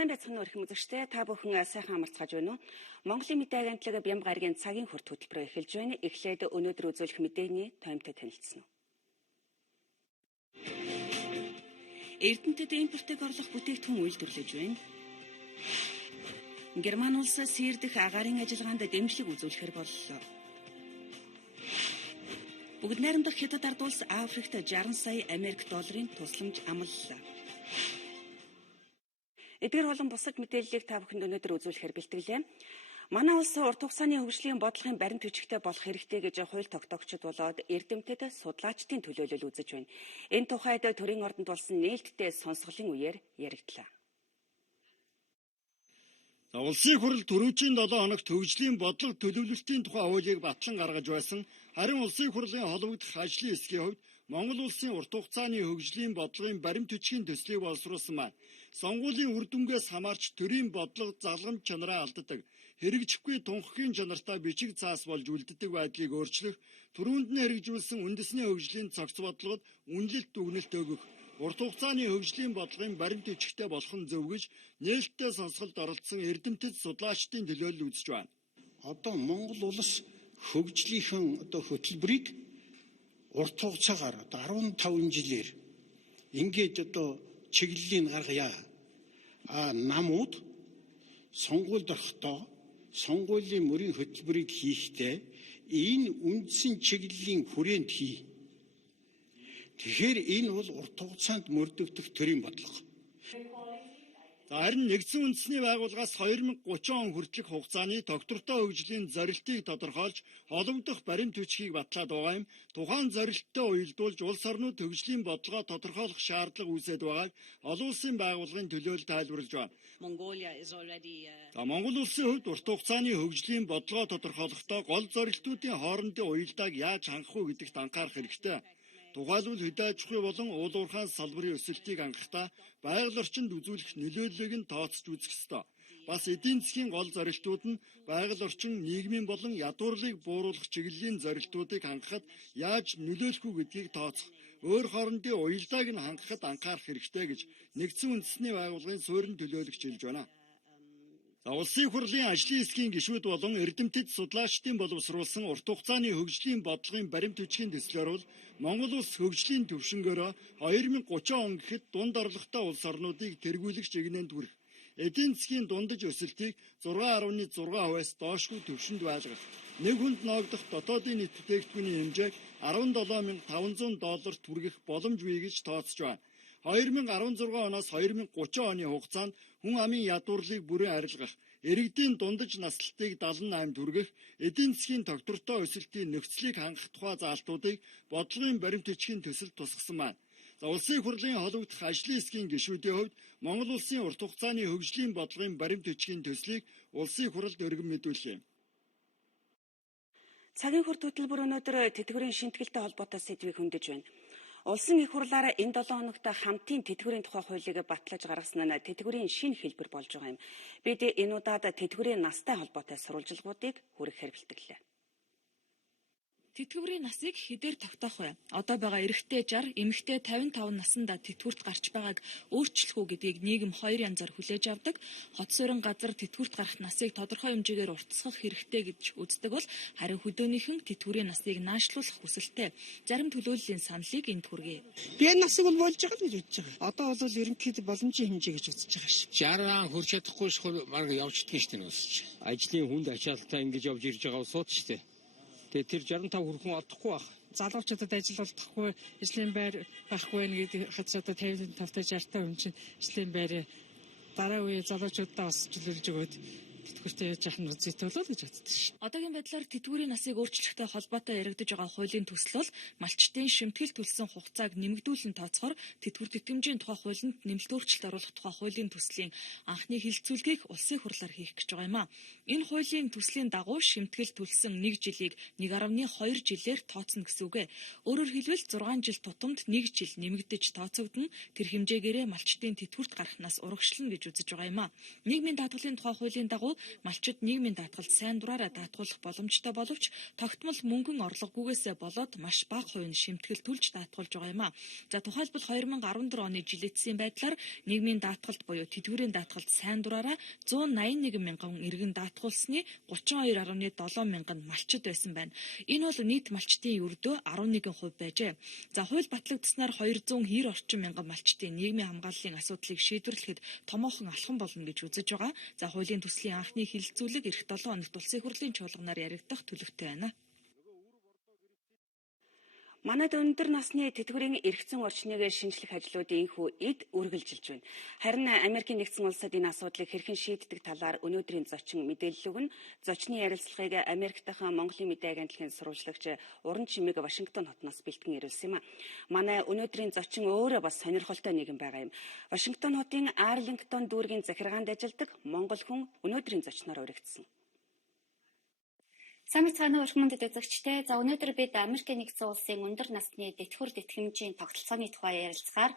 Сайн байцгаана уу эрхэм үзэгчдээ. Та бүхэн сайхан амарцгааж байна уу? Монголын мэдээ агентлаг Бям гарагийн цагийн хүрт хөтөлбөр эхэлж байна. Эхлээд өнөөдөр үзүүлэх мэдээний таймтай танилцсан уу? Эрдэнэтэд импортыг орлох бүтээгдэхүүн үйлдвэрлэж байна. Герман улс Сирь дэх агаарын ажиллагаанд дэмжлэг үзүүлэхээр боллоо. Бүгд найрамдах Хятад ард улс Африкт 60 сая Америк долларын тусламж амлалаа. Эдгээр болон бусад мэдээллийг та бүхэнд өнөөдөр үзүүлэхээр бэлтгэлээ. Манай улс урт хугацааны хөгжлийн бодлогын баримт бичигтэй болох хэрэгтэй гэж хууль тогтоогчид болоод эрдэмтэд судлаачдын төлөөлөл үзэж байна. Энэ тухайд төрийн ордонд болсон нээлттэй сонсголын үеэр яригдлаа. Улсын хурал түрүүчийн 7 хоногт хөгжлийн бодлого төлөвлөлтийн тухай хуулийг батлан гаргаж байсан. Харин улсын хурлын холбогдох ажлын хэсгийн хувьд Монгол улсын урт хугацааны хөгжлийн бодлогын баримт бичгийн төслийг боловсруулсан маань сонгуулийн үр дүнгээс хамаарч төрийн бодлого залгамж чанараа алддаг, хэрэгжихгүй тунхагийн чанартай бичиг цаас болж үлддэг байдлыг өөрчлөх, түрүүнд нь хэрэгжүүлсэн үндэсний хөгжлийн цогц бодлогод үнэлэлт дүгнэлт өгөх, урт хугацааны хөгжлийн бодлогын баримт бичигтэй болох нь зөв гэж нээлттэй сонсголд оролцсон эрдэмтэд судлаачдын төлөөлөл үзэж байна. Одоо Монгол улс хөгжлийнхэн хөтөлбөрийг урт хугацаагаар 15 жилээр ингээд чиглэлийг гаргая. Намууд сонгуульд орохдоо сонгуулийн мөрийн хөтөлбөрийг хийхдээ энэ үндсэн чиглэлийн хүрээнд хий. Тэгэхээр энэ бол урт хугацаанд мөрдөгдөх төрийн бодлого. Харин нэгдсэн үндэсний байгууллагаас 2030 он хүртэлх хугацааны доктортой хөгжлийн зорилтыг тодорхойлж холбогдох баримт бичгийг батлаад байгаа юм. Тухайн зорилттой уялдуулж улс орнууд хөгжлийн бодлогоо тодорхойлох шаардлага үүсээд байгааг олон улсын байгууллагын төлөөлөл тайлбарлаж байна. Монгол улсын хувьд урт хугацааны хөгжлийн бодлогоо тодорхойлохдоо гол зорилтуудын хоорондын уялдааг яаж хангах вэ гэдэгт анхаарах хэрэгтэй. Тухайлбал хөдөө аж ахуй болон уул уурхай салбарын өсөлтийг хангахдаа байгаль орчинд үзүүлэх нөлөөллийг нь тооцож үзэх ёстой. Бас эдийн засгийн гол зорилтууд нь байгаль орчин, нийгмийн болон ядуурлыг бууруулах чиглэлийн зорилтуудыг хангахад яаж нөлөөлөх үү гэдгийг тооцох, өөр хоорондын уялдааг нь хангахад анхаарах хэрэгтэй гэж нэгдсэн үндэсний байгууллагын суурин төлөөлөгч хэлж байна. Улсын хурлын ажлын хэсгийн гишүүд болон эрдэмтэд судлаачдын боловсруулсан урт хугацааны хөгжлийн бодлогын баримт бичгийн төслөөр бол Монгол улс хөгжлийн төвшнгөөрөө 2030 он гэхэд дунд орлоготой улс орнуудыг тэргүүлэх чигнээнд хүрэх, эдийн засгийн дундаж өсөлтийг 6.6%-аас доошгүй төвшөнд байлгах, нэг хүнд ноогдох дотоодын нийт бүтээгдэхүүний хэмжээг $17,500 хүргэх боломж бий гэж тооцож байна. 2016 оноос 2030 оны хугацаанд хүн амын ядуурлыг бүрэн арилгах, иргэдийн дундаж наслалтыг 78 хүргэх, эдийн засгийн доктортой өсөлтийн нөхцөлийг хангах тухай заалтуудыг бодлогын баримт бичгийн төсөлд тусгасан байна. Улсын хурлын холбогдох ажлын хэсгийн гишүүдийн хувьд Монгол улсын урт хугацааны хөгжлийн бодлогын баримт бичгийн төслийг улсын хурлд өргөн мэдүүллээ. Цагийн хүрт хөтөлбөр өнөөдөр тэтгэврийн шинэтгэлтэй холбоотой сэдвийг хөндөж байна. Улсын их хурлаараа энэ 7 хоногт хамтын тэтгэврийн тухай хуулийг батлаж гаргасан нь тэтгэврийн шинэ хэлбэр болж байгаа юм. Бид энэ удаад тэтгэврийн настай холбоотой сурвалжилгуудыг хүрэхээр бэлтгэлээ. Тэтгэврийн насыг хэдээр тогтоох вэ? Одоо байгаа эрэгтэй 60, эмэгтэй 55 наснда тэтгэврт гарч байгааг өөрчлөх үү гэдгийг нийгэм хоёр янзаар хүлээж авдаг. Хот суурин газар тэтгэврт гарах насыг тодорхой хэмжээгээр уртасгах хэрэгтэй гэж үздэг бол харин хөдөөнийхэн тэтгэврийн насыг наашлуулах хүсэлтэй. Зарим төлөөллийн саналыг энд хүргэе. Би энэ насыг бол болж байгаа л гэж үзэж байгаа. Одоо бол ерөнхийдөө боломжийн хэмжээ гэж үзэж байгаа ш. 60 хүрч чадахгүй шхол марг явчихдгийг штэ нөөсч. Ажлын хүнд ачаалтаа ингэж явж ирж байгаа усууд штэ. Тэгээ тэр 65 хүрхэн олдохгүй байх. Залуучуудад ажил олдохгүй, ажлын байр байхгүй гэдэг хацаа одоо 55-тай 60-тай хүн чинь ажлын байр дараа үе залуучуудаа бас чөлөөлж өгөөд тэтгэвртээ яаж яах нь үзэт болоо гэж боддог ш. Одоогийн байдлаар тэтгэврийн насыг өөрчлөхтэй холбоотой яригдж байгаа хуулийн төсөл бол малчтын шимтгэл төлсөн хугацааг нэмэгдүүлэн тооцохоор тэтгэвэр тэтгэмжийн тухай хуулинд нэмэлт өөрчлөлт оруулах тухай хуулийн төслийн анхны хэлэлцүүлгийг улсын хурлаар хийх гэж байгаа юм а. Энэ хуулийн төслийн дагуу шимтгэл төлсөн 1 жилийг 1.2 жилээр тооцно гэсэн үг ээ. Өөрөөр хэлбэл 6 жил тутамд 1 жил нэмэгдэж тооцогдно. Тэр хэмжээгээрээ малчтын тэтгэврт гарах нас урагшлна гэж үзэж байгаа юм а. Нийгмийн даатгалын тухай хуулийн дагуу дагуу малчид нийгмийн даатгалд сайн дураараа даатгуулах боломжтой боловч тогтмол мөнгөн орлогогүйгээсээ болоод маш бага хувь нь шимтгэл төлж даатгуулж байгаа юм а. За тухайлбал 2014 оны жилэтсийн байдлаар нийгмийн даатгалд буюу тэтгэврийн даатгалд сайн дураараа 181 мянган иргэн даатгуулсны 32.7 мянган малчид байсан байна. Энэ бол нийт малчдын ердөө 11% байжээ. За хууль батлагдсанаар 290 орчим мянган малчдын нийгмийн хамгааллын асуудлыг шийдвэрлэхэд томоохон алхам болно гэж үзэж байгаа. За хуулийн төслийн анхны хэлэлцүүлэг эх 7 хоногт улсын хурлын чуулганаар яригдах төлөвтэй байна. Манайд өндөр насны тэтгэврийн эргэцэн орчныг шинжлэх ажлуудын энхүү эд үргэлжилж байна. Харин Америкийн нэгдсэн улсад энэ асуудлыг хэрхэн шийддэг талаар өнөөдрийн зочин мэдээлэл өгнө. Зочны ярилцлагыг Америк дахь Монголын мэдээ агентлагийн сурвалжлагч Уран Чимэг Вашингтон хотноос бэлтгэн ирүүлсэн юм а. Манай өнөөдрийн зочин өөрөө бас сонирхолтой нэгэн байгаа юм. Вашингтон хотын Арлингтон дүүргийн захиргаанд ажилладаг монгол хүн өнөөдрийн зочноор урагдсан. Сайн мэцгааны өрхмөнд үзэгчтэй. За өнөөдөр бид Америкийн нэгдсэн улсын өндөр насны тэтгэвэр тэтгэмжийн тогтолцооны тухай ярилцахаар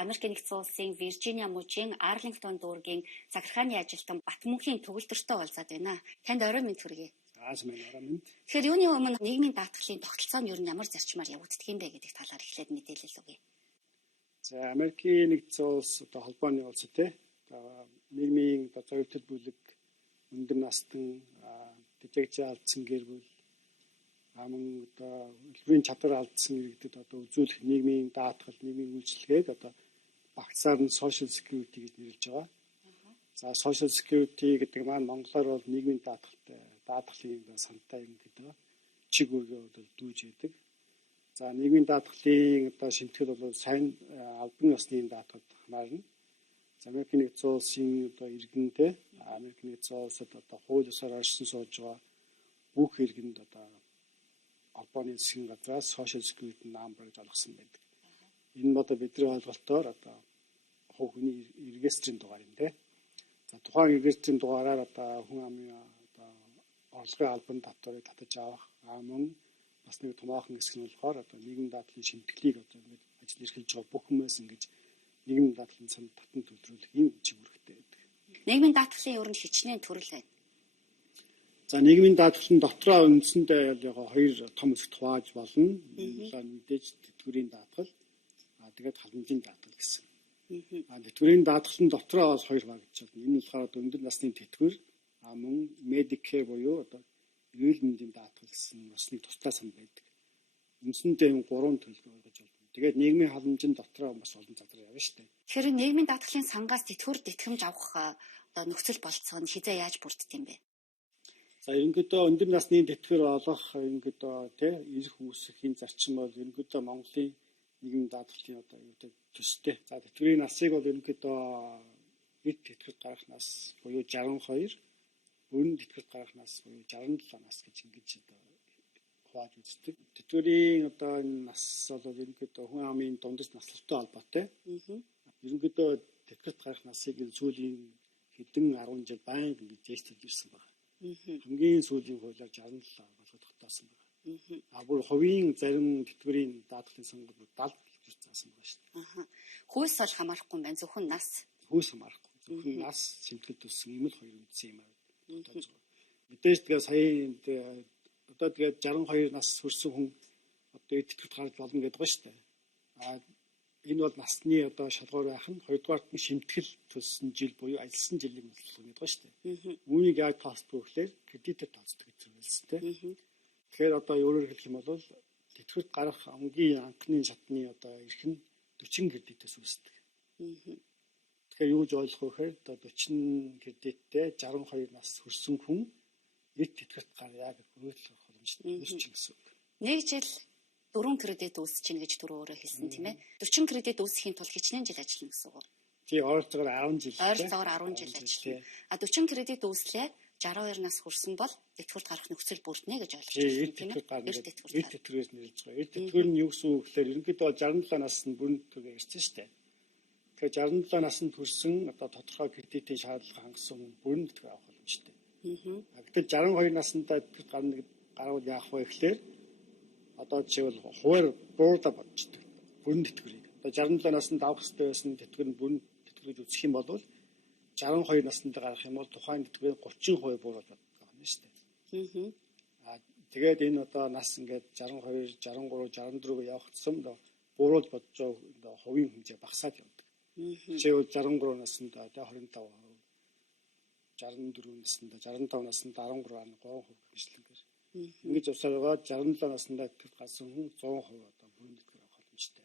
Америкийн нэгдсэн улсын Виржиниа мужийн Арлингтон дүүргийн захиргааны ажилтан Батмөнхийн төгөлдөртөө уулзаад байна. Танд орой минь хүргэе. Сайн орой минь. Тэгэхээр юуны өмнө нийгмийн даатгалын тогтолцоо нь ер нь ямар зарчмаар явагддаг юм бэ гэдэг талаар эхлээд мэдээлэл өгье. За Америкийн нэгдсэн улс холбооны улс тий. Нийгмийн зорилттой бүлэг өндөр настан тэтгэж алдсан гэр бүл мөн хэлбэрийн чадвар алдсан иргэдэд үзүүлэх нийгмийн даатгал, нийгмийн үйлчилгээг багцаар нь social security гэж нэрлэж байгаа. За social security гэдэг маань монголоор бол нийгмийн даатгалын сантай юм гэдэг. Чиг үүргээ дүүж яадаг. За нийгмийн даатгалын шимтгэл бол сайн албан ёсны даатгалд хамаарна. Америкийн нэгдсэн улсын иргэнтэй Америкийн нэгдсэн улсад хууль ёсоор оршин сууж байгаа бүх иргэнд албаны засгийн газраас social security number гэж олгосон байдаг. Энэ нь бидний ойлголтоор хувь хүний регистрийн дугаар юм тий. За тухайн регистрийн дугаараар хүн амын орлогын албан татварыг татаж авах мөн бас нэг томоохон хэсэг нь болохоор нийгмийн даатгалын шимтгэлийг ажил эрхэлж байгаа бүх хүмүүс ингэж нийгмийн даатгалын санд татан төлрүүлэх юм чиг үүрэгтэй байдаг. Нийгмийн даатгалын ер нь хичнээн төрөл байна. За нийгмийн даатгалын дотроо үндсэндээ хоёр том хэсэгт хувааж болно. Мэдээж тэтгэврийн даатгал, тэгээд халамжийн даатгал гэсэн. Тэтгэврийн даатгалын дотроо бас хоёр хуваагдаж байна. Энэ нь болохоор өндөр насны тэтгэвэр, мөн Medicare буюу эрүүл мэндийн даатгал гэсэн бас нэг тусдаа сан байдаг. Үндсэндээ энэ гурван төлөв ойлгож байна. Тэгээд нийгмийн халамжийн дотроо бас олон газар явна шүү дээ. Тэгэхээр нийгмийн даатгалын сангаас тэтгэвэр тэтгэмж авах нөхцөл болцоо нь хизээ яаж бүрддэг юм бэ? За ерөнхийдөө өндөр насны тэтгэвэр олох ерөнхийдөө ирэх үүсэхийн зарчим бол ерөнхийдөө Монголын нийгмийн даатгалын төстэй. За тэтгэврийн насыг бол ерөнхийдөө эд тэтгэврт гарах нас буюу 62, бүрэн тэтгэврт гарах нас буюу 67 нас гэж ингэж хувааж үздэг. Тэтгэврийн энэ нас бол ерөнхийдөө хүн амын дундаж наслалтай холбоотой. Ерөнхийдөө тэтгэврт гарах насыг сүүлийн хэдэн 10 жил байнга ингэж дээшлж ирсэн байна. Хамгийн сүүлийн хуулиар 67 болгох тогтоосон байна. Бүр хувийн зарим тэтгэврийн даатгалын сангууд 70 гэж заасан байна шүү дээ. Хүйс бол хамаарахгүй байна. Зөвхөн нас. Хүйс хамаарахгүй. Зөвхөн нас шимтгэл төссөн ийм л хоёр үндсэн юм байна. Мэдээж тэгээ сая тэгээд 62 нас хүрсэн хүн эд тэтгэврт гарч болно гэдэг байна шүү дээ. Энэ бол насны шалгуур байх нь хоёрдугаарт нь шимтгэл төлсөн жил буюу ажилласан жилийг мэдүүлэх гэдэг байна шүү дээ. Үүнийг яаж тооцдог вэ гэхээр кредитээр тооцдог гэж зүйлсэн тийм. Тэгэхээр өөрөөр хэлэх юм бол тэтгэврт гарах хамгийн анхны шатны эрх нь 40 кредитээс үүсдэг. Тэгэхээр юу гэж ойлгох вэ гэхээр 40 кредиттэй 62 нас хүрсэн хүн эд тэтгэврт гарьяа гэх өөрчлөх боломжтой гэсэн үг. Нэг жил 4 кредит үүсэж чинь гэж түрүү өөрөө хэлсэн тийм ээ. 40 кредит үүсэхийн тулд хичнээн жил ажиллана гэсэн үг. Тий, ойролцоогоор 10 жил. Ойролцоогоор 10 жил ажиллана. 40 кредит үүслээ 62 нас хүрсэн бол тэтгэврт гарах нөхцөл бүрднэ гэж ойлгож байна тийм ээ. Эд тэтгэврээс нэрлэж байгаа. Эд тэтгэвэр нь юу гэсэн үг гэхээр ерөнхийдөө 67 наснд бүрэн тэтгэврээр ирсэн шүү дээ. Тэгэхээр 67 наснд хүрсэн тодорхой кредитийн шаардлага хангасан хүн бүрэн тэтгэвэр авах боломжтой. Гэтэл 62 наснда тэтгэврт гарвал яах вэ гэхээр жишээл хуваар буурда бодчихдог. Бүрэн тэтгэврийг. 67 наснд авах хэрэгтэй байсан тэтгэвэр нь бүрэн тэтгэврийг үзэх юм бол 62 наснд гарах юм бол тухайн тэтгэврийн 30% бууруулаад байна шүү дээ. Тэгээд энэ одоо нас ингээд 62, 63, 64 явах тусам бууруулж бодож байгаа хувийн хэмжээ багасаад явдаг. Жишээлбэл 63 наснд одоо 25%, 64 наснд 65 наснд 13.3% гэжлэнгээр. Ингэж явсаар байгаа 67 наснда тэтгэврт гарсан хүн 100% одоо бүрэн тэтгэвэр авах боломжтой.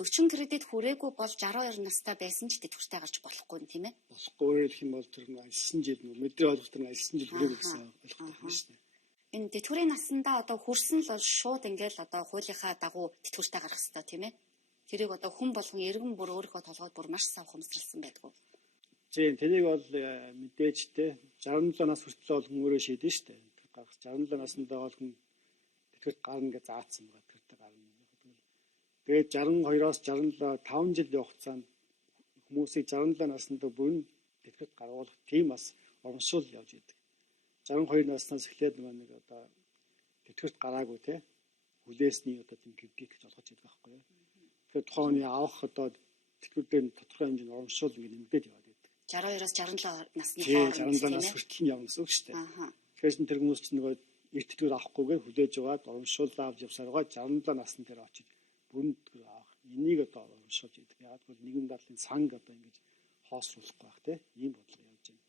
40 кредит хүрээгүй бол 62 настай байсан ч тэтгэвртэй гарч болохгүй юм тийм ээ? Болохгүй гэх юм бол тэр ажилласан жил мэдрээ олох тэр ажилласан жил хүрээгүй гэсэн ойлгох байна шүү дээ. Энэ тэтгэврийн насандаа одоо хүрсэн л бол шууд ингээл одоо хуулийнхаа дагуу тэтгэвртэй гарах хэрэгтэй тийм ээ? Тэрийг одоо хүн болгон иргэн бүр өөрийнхөө толгойд бүр маш сав ухамсарласан байдгүй. Тийм, тэрийг бол мэдээж те 67 нас хүртэл бол хүн өөрөө шийдэн шүү дээ. Гарах 67 наснда бол хүн тэтгэврт гарна гэж заасан байгаа. Тэтгэврт гарна. Тэгээд 62-оос 65 жил явах хугацаанд хүмүүсийг 67 наснда бүрэн тэтгэврт гаргуулах тийм бас урамшуул явж идэг. 62 наснаас эхлээд нэг одоо тэтгэврт гараагүй те хүлээсний одоо тийм кредит гэж олгож идэг байхгүй юу. Тэгэхээр тухайн хүний авах одоо тэтгэврт дээр тодорхой хэмжээний урамшуул ингэ нэмэгдээд яваад идэг. 62-оос 67 насны хооронд 67 нас хүртэл явна гэсэн үг шүү дээ. Тэгэхээр тэр хүмүүс чинь нөгөө эрт тэтгэвэр авахгүйгээр хүлээж аваад урамшуул авч явсаар байгаа 67 насны дээр очиж бүрэн тэтгэвэр авах. Энийг одоо урамшуулж идэг. Яг бол нийгэм дадлын санг одоо ингэж хоослуулахгүй байх тийм ийм бодлого явж байна.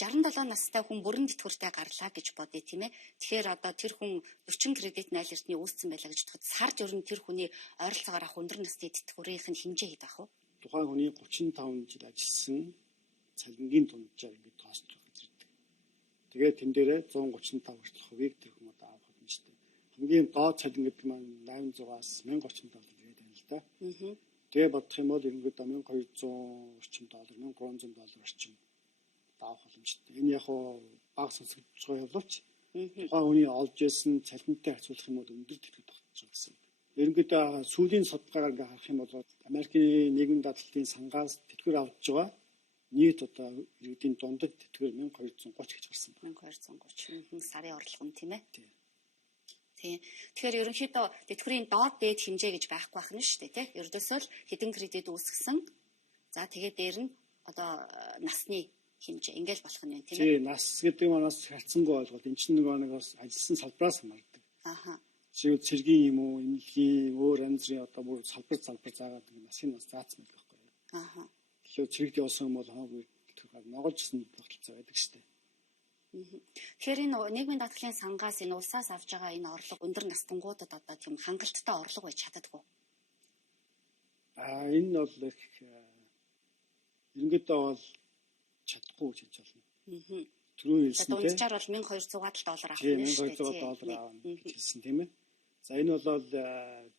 67 настай хүн бүрэн тэтгэвртэй гарлаа гэж бодъё тийм ээ. Тэгэхээр одоо тэр хүн 40 кредит 0 эртний үүссэн байлаа гэж бодоход сард ер нь тэр хүний ойролцоогоор авах өндөр насны тэтгэврийнх нь хэмжээ хэд байх вэ? Тухайн хүний 35 жил ажилласан цалингийн дунджаар ингэж тоосч байгаа зэрэг. Тэгээд тэн дээрээ 135 хүртэлх хувийг тэр хүн одоо авах боломжтой. Хамгийн доод цалин гэдэг маань 800-аас 1030 доллар гэдэг юм л да. Тэгээ бодох юм бол ерөнхийдөө 1200 орчим доллар, 1300 доллар орчим авах боломжтой. Энэ яг бага сонсогдож байгаа явуулч тухайн хүний олж исэн цалинтай харьцуулах юм бол өндөр тэтгэврт тогтож байгаа гэсэн. Ерөнхийдөө сүүлийн судалгаагаар ингээ харах юм бол Америкийн нийгмийн дадлалын сангаас тэтгэвэр авч байгаа нийт одоо иргэдийн дундад тэтгэвэр 1230 гэж гарсан байна. 1230 сарын орлого нь тийм ээ. Тийм. Тэгэхээр ерөнхийдөө тэтгэврийн доод дээд хэмжээ гэж байхгүй байх нь шүү дээ, тийм. Ердөөсөө л хэдэн кредит үүсгэсэн. За тэгээд дээр нь одоо насны хэмжээ ингээл болох нь тийм ээ. Тийм, нас гэдэг манаас харьцангуй ойлголт. Энд чинь нэг бас ажилласан салбараас хамаардаг. Жишээ цэргийн юм уу, эмнэлгийн өөр янз бүрийн одоо бүр салбар заагаад насыг бас заасан байдаг байхгүй юу. Тэгэхээр цэрэгт явсан юм бол хаагүй ногоолжсэн тогтолцоо байдаг шүү дээ. Тэгэхээр энэ нийгмийн даатгалын сангаас энэ улсаас авж байгаа энэ орлого өндөр настангуудад одоо тийм хангалттай орлого байж чаддаггүй. Энэ бол их ерөнхийдөө бол чадахгүй гэж хэлж байна. Түрүү хэлсэн тийм. Дунджаар бол 1200 доллар авах нь шүү дээ. 1200 доллар авах гэсэн тийм ээ. За энэ бол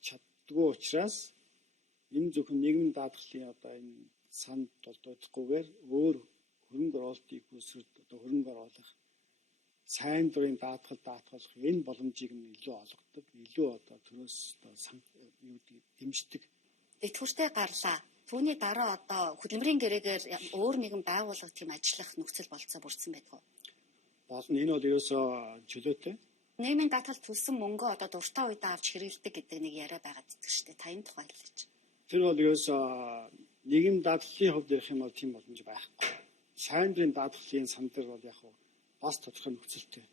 чаддгүй учраас энэ зөвхөн нийгмийн даатгалын одоо энэ санд толдогдохгүйгээр өөр хөрөнгө оруулалтыг үүсгэж одоо хөрөнгө оруулах сайн дурын даатгалах энэ боломжийг нь илүү олгодог, илүү одоо төрөөс одоо дэмждэг. Тэтгэвртэй гарлаа. Түүний дараа одоо хөдөлмөрийн гэрээгээр өөр нэгэн байгууллага тийм ажиллах нөхцөл болцоо бүрдсэн байдаг. Болно. Энэ бол ерөөсөө чөлөөтэй. Нийгмийн даатгал төлсөн мөнгөө одоо дуртай үедээ авч хэрэглэдэг гэдэг нэг яриа байгаад байдаг шүү дээ. Та энэ тухай хэлээч. Тэр бол ерөөсөө нийгэм даатгалын хувьд ярих юм бол тийм боломж байхгүй. Сайн дурын даатгалын сан дээр бол яг бас тодорхой нөхцөлтэй.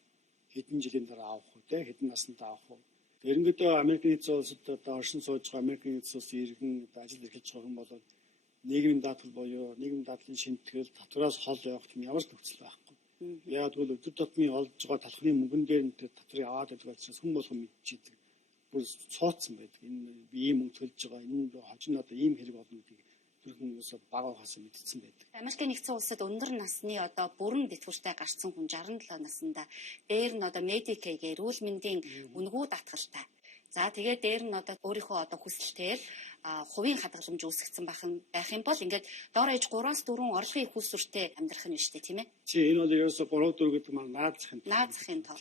Хэдэн жилийн дараа авах уу, хэдэн наснд авах уу. Ерөнхийдөө Америкийн нэгдсэн улсад одоо оршин сууж байгаа Америкийн нэгдсэн улсын иргэн ажил эрхэлж байгаа юм бол нийгмийн даатгал буюу нийгмийн даатгалын шимтгэл татвараас хол явах юм ямар ч нөхцөл байхгүй. Яг бол өдөр тутмын олж байгаа талхны мөнгөн дээр нь татварыг аваад байдаг учраас хүн болгон мэдчихэдэг. Бүр суудсан байдаг. Энэ би ийм мөнгө төлж байгаа. Энэ хожим одоо ийм хэрэг болно гэдгийг түрхэн юусаа бага хасаа мэдсэн байдаг. Америкийн нэгдсэн улсад өндөр насны одоо бүрэн тэтгэвртэй гарсан хүн 67 наснда дээр нь одоо Medicaid эрүүл мэндийн үнгүү даатгалтай. За тэгээд дээр нь одоо өөрийнхөө одоо хүсэлтээр хувийн хадгаламж үүсгэсэн байх юм бол ингээд доор ээж 3-4 орлогын их усүртэй амьдрах нь шүү дээ тийм ээ. Чи энэ бол ерөөсө 3-4 гэдэг маань наазахын тоо.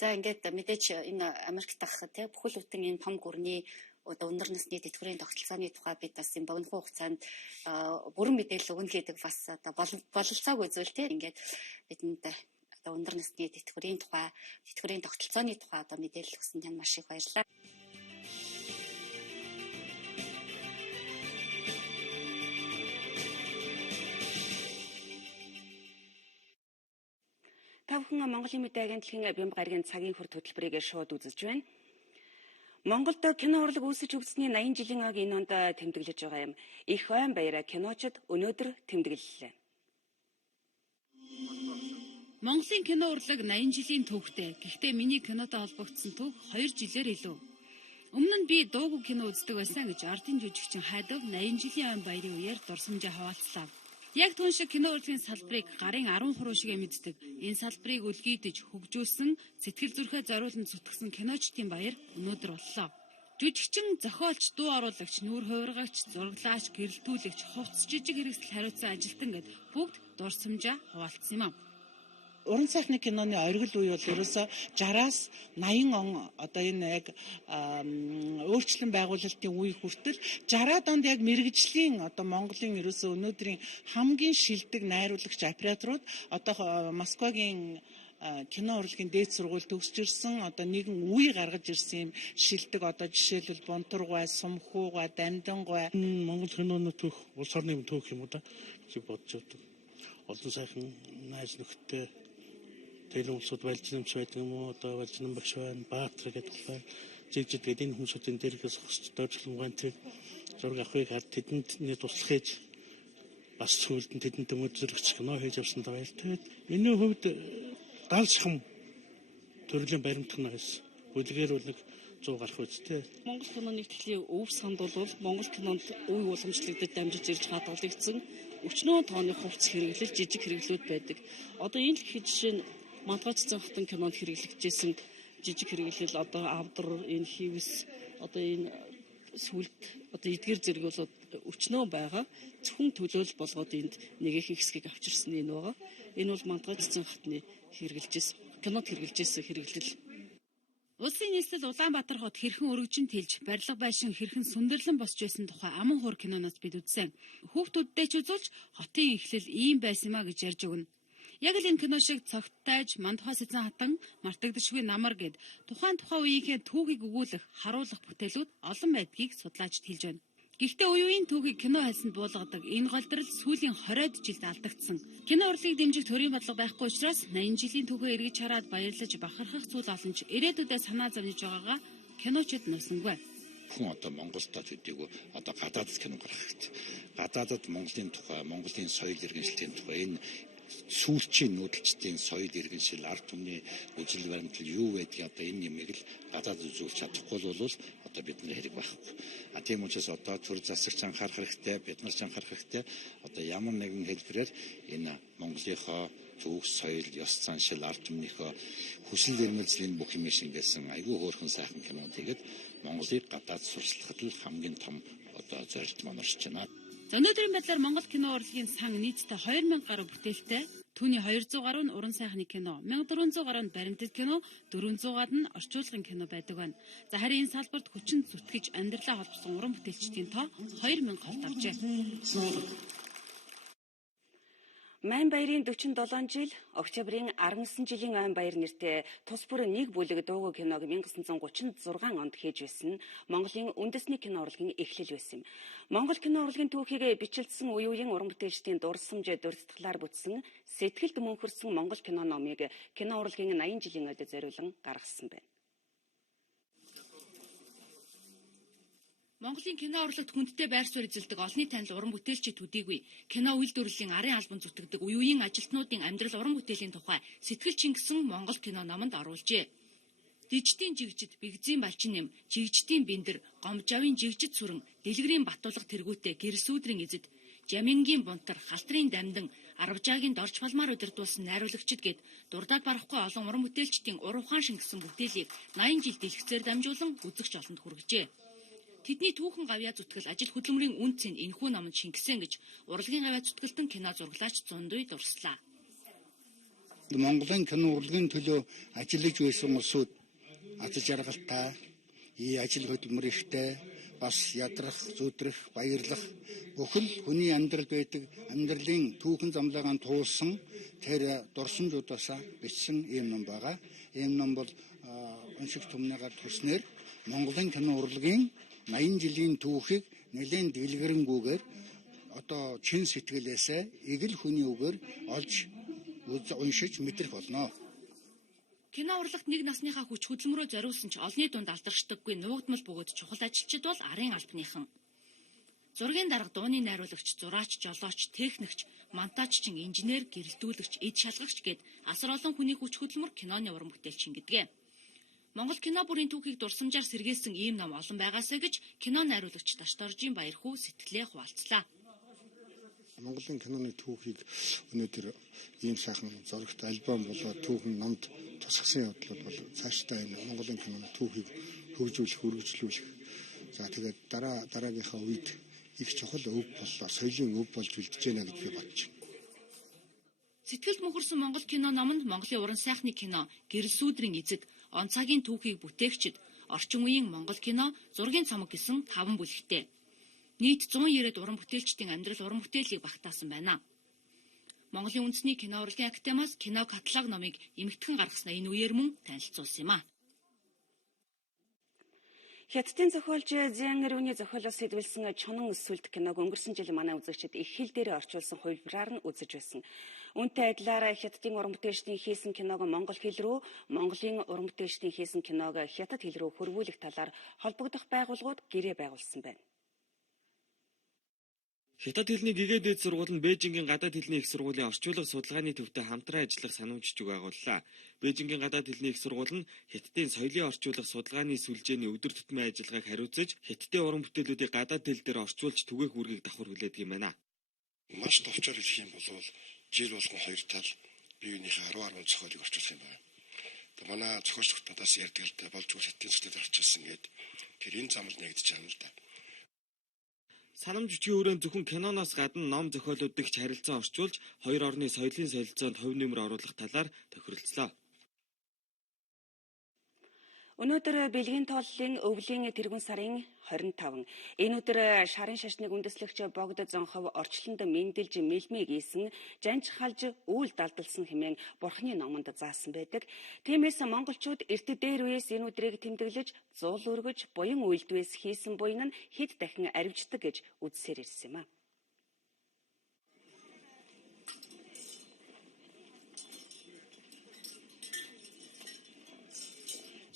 За ингээд мэдээч энэ Америк дахь тий бүхэл бүтэн энэ том гүрний одоо өндөр насны тэтгэврийн тогтолцооны тухай бид бас энэ богино хугацаанд бүрэн мэдээлэл өгнө гэдэг бас одоо бололцоогүй зүйл тий ингээд бидэнд одоо өндөр насны тэтгэврийн тухай тэтгэврийн тогтолцооны тухай одоо мэдээлэл өгсөн тань маш их баярлалаа. Та бүхэн Монголын мэдээ агентлагийн Бямб гарагийн цагийн хурд хөтөлбөрийг шууд үзэж байна. Монголд кино урлаг үүсэж өвсний 80 жилийн ог энэ онд тэмдэглэж байгаа юм. Их ойн баяраа киночид өнөөдөр тэмдэглэлээ. Монголын кино урлаг 80 жилийн түүхтэй. Гэхдээ миний кинотой холбогдсон түүх 2 жилээр илүү. Өмнө нь би дуугүй кино үздэг байсан гэж ардын жүжигчин Хайдав 80 жилийн ойн баярын үеэр дурсамжаа хаваалцлаа. Яг түн шиг кино урлагийн салбарыг гарын 10 хуруу шиг мэддэг. Энэ салбарыг үлгийдэж, хөгжүүлсэн, сэтгэл зүрхээ зориулан зүтгэсэн киночдын баяр өнөөдөр боллоо. Жүжигчин, зохиолч, дуу оруулагч, нүүр хувиргагч, зураглаач, гэрэлтүүлэгч, хувцс жижиг хэрэгсэл хариуцсан ажилтан гэд бүгд дурсамжаа хаваалцсан юм. Уран сайхны киноны оргил үе бол ерөөсө 60-аас 80 он одоо энэ яг өөрчлөлт байгуулалтын үе хүртэл 60-аад онд яг мэрэгжлийн одоо Монголын ерөөсө өнөөдрийн хамгийн шилдэг найруулагч операторууд одоо Москвагийн кино урлагийн дээд сургууль төгсөж ирсэн одоо нэгэн үе гаргаж ирсэн юм шилдэг одоо жишээлбэл Бунтургай, Сумхуугай, Дамдангай Монгол киноны түүх улс орны түүх юм уу да гэж бодож байдаг. Олон сайхан найз нөхдөд тэр улсууд Валжинамч байдаг юм уу одоо Валжинам багш байна, Баатар гэдэг байна. Жигжид гэдэг энэ хүмүүсийн дээрээс хосч доочлон гантыг зураг авахыг хард тэдэнд туслах гэж бас сүлд нь тэдэнд мөдөрөгч кино хийж авсан даа баяр. Тэгээд миний хувьд даалшхам төрлийн баримтах нээс бүлгээр бол нэг 100 гарах үстэй. Монгол киноны ихтгэлийн өв санд бол Монгол кинонд үе уламжлагдаж дамжиж ирж хадгалагдсан өчнөө тооны хувцс хэрэглэл, жижиг хэрэглүүд байдаг. Одоо энэ л их жишээ нь Мандгайцсан хатан кинонд хэрэглэгдсэн жижиг хэрэглэл одоо авдар, энэ хивс, одоо энэ сүлд, одоо эдгээр зэрэг бол өчнөө байгаа. Зөвхөн төлөөлөл болгоод энд нэг их хэсгийг авчирсан энэ байгаа. Энэ бол Мандгайцсан хатны хэрэглэжсэн, кинонд хэрэглэжсэн хэрэглэл. Улсын нийслэл Улаанбаатар хот хэрхэн өргөжин тэлж, барилга байшин хэрхэн сүндэрлэн босч байсан тухай аман хуур киноноос бид үзсэн. Хүүхдүүддээ ч үзүүлж хотын эхлэл ийм байсан маа гэж ярьж өгнө. Яг л энэ кино шиг цогттайж, Мандухай Сэзэн хатан, Мартагдашгүй намар гэд тухайн үеийнхээ түүхийг өгүүлэх, харуулах бүтээлүүд олон байдгийг судлаачид хэлж байна. Гэхдээ үе үеийн түүхийг кино хэлсэнд буулгадаг энэ голдрал сүүлийн 20-од жилд алдагдсан. Кино урлагийг дэмжих төрийн бодлого байхгүй учраас 80 жилийн түүхээ эргэж хараад баярлаж бахархах зүйл олон ч ирээдүйдээ санаа зовж байгаагаа киночид нусангүй. Хүн одоо Монголдод хэдийгүй одоо гадаадд кино гаргах хэрэгтэй. Гадаадд Монголын тухай, Монголын соёл иргэншлийн тухай энэ сүүлчийн нүүдэлчдийн соёл иргэншил ард түмний үжил баримтлал юу байдгийг одоо энэ нэмийг л гадаад үзүүлж чадахгүй бол одоо бидний хэрэг байхгүй. Тийм учраас одоо төр засагч анхаарах хэрэгтэй, бид нар ч анхаарах хэрэгтэй. Одоо ямар нэгэн хэлбэрээр энэ Монголынхоо түүх, соёл, ёс заншил, ард түмнийхөө хүсэл эрмэлзлийн бүх юм шингээсэн айгүй хөөрхөн сайхан кинод тэгээд Монголыг гадаад сурчлахад л хамгийн том одоо зорилт маань орж байна. Өнөөдрийн байдлаар Монгол кино урлагийн сан нийтдээ 2000 гаруй бүтээлтэй. Түүний 200 гаруй нь уран сайхны кино, 1400 гаруй нь баримтат кино, 400-аад нь орчуулгын кино байдаг байна. За харин энэ салбарт хүчин зүтгэж амьдралаа холбосон уран бүтээлчдийн тоо 2000 холт авчээ. Майн баярын 47 жил, Октябрийн 19 жилийн ойн баяр нэртэй тус бүр нэг бүлэг дуугүй киног 1936 онд хийж байсан нь Монголын үндэсний кино урлагийн эхлэл байсан юм. Монгол кино урлагийн түүхийг бичлсэн үе үеийн уран бүтээлчдийн дурсамж дурсгалаар бүтсэн сэтгэлд мөнхөрсөн Монгол кино номыг кино урлагийн 80 жилийн ойд зориулан гаргасан байна. Монголын кино урлагт хүндтэй байр суурь эзэлдэг олонний танил уран бүтээлчид төдийгүй кино үйлдвэрлэлийн арын албан зүтгэдэг үе үеийн ажилтнуудын амьдрал уран бүтээлийн тухай сэтгэл чингсэн Монгол кино номонд оруулжээ. Дижитийн жигжид, бигзийн балчин нэм, жигжидийн бэндэр, гомжавын жигжид сүрэн, дэлгэрийн батуулга тэргүүтээ гэрсүүдрийн эзэд, жамингийн бунтар, халтрын дамдан, арвжаагийн дорж палмаар удирдуулсан найруулагчид гээд дурдаад барахгүй олон уран бүтээлчдийн ур ухаан шингэсэн бүтээлийг 80 жил дэлгэцээр дамжуулан үзэгч олонд хүргэжээ. Тэдний түүхэн гавьяа зүтгэл ажил хөдөлмөрийн үн цэнд энэхүү номонд шингэсэн гэж урлагийн гавьяа зүтгэлтэн кино зураглаач Зундуй дурслаа. Монголын кино урлагийн төлөө ажиллаж байсан улсууд аз жаргалтай, ажил хөдөлмөр ихтэй, бас ядрах, зүдрэх, баярлах бүхэл хүний амьдрал байдаг амьдралын түүхэн замлагаан туулсан тэр дурсамжуудаасаа бичсэн ийм ном байгаа. Ийм ном бол унших түмнийгээр төснөр Монголын кино урлагийн 80 жилийн түүхийг нэлээд дэлгэрэнгүйгээр одоо чин сэтгэлээсээ эгэл хүний үгээр олж уншиж мэдрэх болно. Кино урлагт нэг насныхаа хүч хөдөлмөрөө зориулсан ч олонний дунд алдаршдаггүй нуугдмал бөгөөд чухал ажилчид бол арын албаныхан. Зургийн дарга дууны найруулагч, зураач, жолооч, техникч, монтажчин, инженер, гэрэлтүүлэгч, эд шалгагч гээд асар олон хүний хүч хөдөлмөр киноны уран бүтээлчин гэдэг. Монгол кино бүрийн түүхийг дурсамжаар сэргээсэн ийм ном олон байгаасаа гэж кино найруулагч Дашторжийн Баярхүү сэтгэлээ хуваалцлаа. Монголын киноны түүхийг өнөөдөр ийм сайхан зурагт альбом болоод түүхэн номд тусгасан явдал бол цаашдаа энэ Монголын киноны түүхийг хөгжүүлэх, үргэлжлүүлэх. За тэгээд дараагийнхаа үед их чухал өв боллоо, соёлын өв болж үлдэж байна гэж би бодож байна. Сэтгэлд мөхөрсөн Монгол кино номонд Монголын уран сайхны кино, гэрэл сүүдрийн эзэг, он цагийн түүхийг бүтээгчид, орчин үеийн Монгол кино, зургийн цомог гэсэн 5 бүлэгтэй. Нийт 190 уран бүтээлчдийн амьдрал уран бүтээлийг багтаасан байна. Монголын үндэсний кино урлагийн академиас кино каталог номыг эмэгтгэн гаргаснаа энэ үеэр мөн танилцуулсан юм а. Хятадын зохиолч Зян Рүний зохиолоос сэдвэлсэн Чонон сүлд киног өнгөрсөн жил манай үзэгчид их хэл дээр орчуулсан хувилбараар нь үзэж байсан. Үүнтэй адилаар Хятадын уран бүтээлчдийн хийсэн киног монгол хэл рүү, Монголын уран бүтээлчдийн хийсэн киног хятад хэл рүү хөрвүүлэх талаар холбогдох байгууллагууд гэрээ байгуулсан байна. Хятад хэлний гэгээ дээд сургууль нь Бээжингийн гадаад хэлний их сургуулийн орчуулга судалгааны төвтэй хамтран ажиллах санамжчиг байгууллаа. Бээжингийн гадаад хэлний их сургууль нь Хятадын соёлын орчуулга судалгааны сүлжээний өдөр тутмын ажиллагааг хариуцаж, Хятадын уран бүтээлүүдийг гадаад хэл дээр орчуулж түгээх үүргийг давхар хүлээдэг юм байна. Маш товчоор хэлэх юм бол жил болгон хоёр тал биеийнхээ 10 зохиолыг орчуулах юм байна. Тэгээ манай зохиолч тогтоодоос ярьдаг л да болж Хятадын сүлжээд орчуулсан гээд тэр энэ замд нэгдэж байгаа юм л да. Санамж бичгийн өрөөнд зөвхөн киноноос гадна ном зохиолуудыг ч харилцан орчуулж, хоёр орны соёлын солилцоонд хувь нэмэр оруулах талаар тохиролцлоо. Өнөөдөр Бэлгийн тооллын өвлийн тэргүүн сарын 25. Энэ өдөр шарын шашныг үндэслэгч Богд Зонхов орчлонд мэндэлж мэлмээ гийсэн, жанж халж үйл далдалсан хэмээн Бурхны номонд заасан байдаг. Тиймээс монголчууд эрт дээр үеэс энэ өдрийг тэмдэглэж, зуул өргөж, буян үйлдвээс хийсэн буян нь хэд дахин арвиждаг гэж үзсээр ирсэн юм а.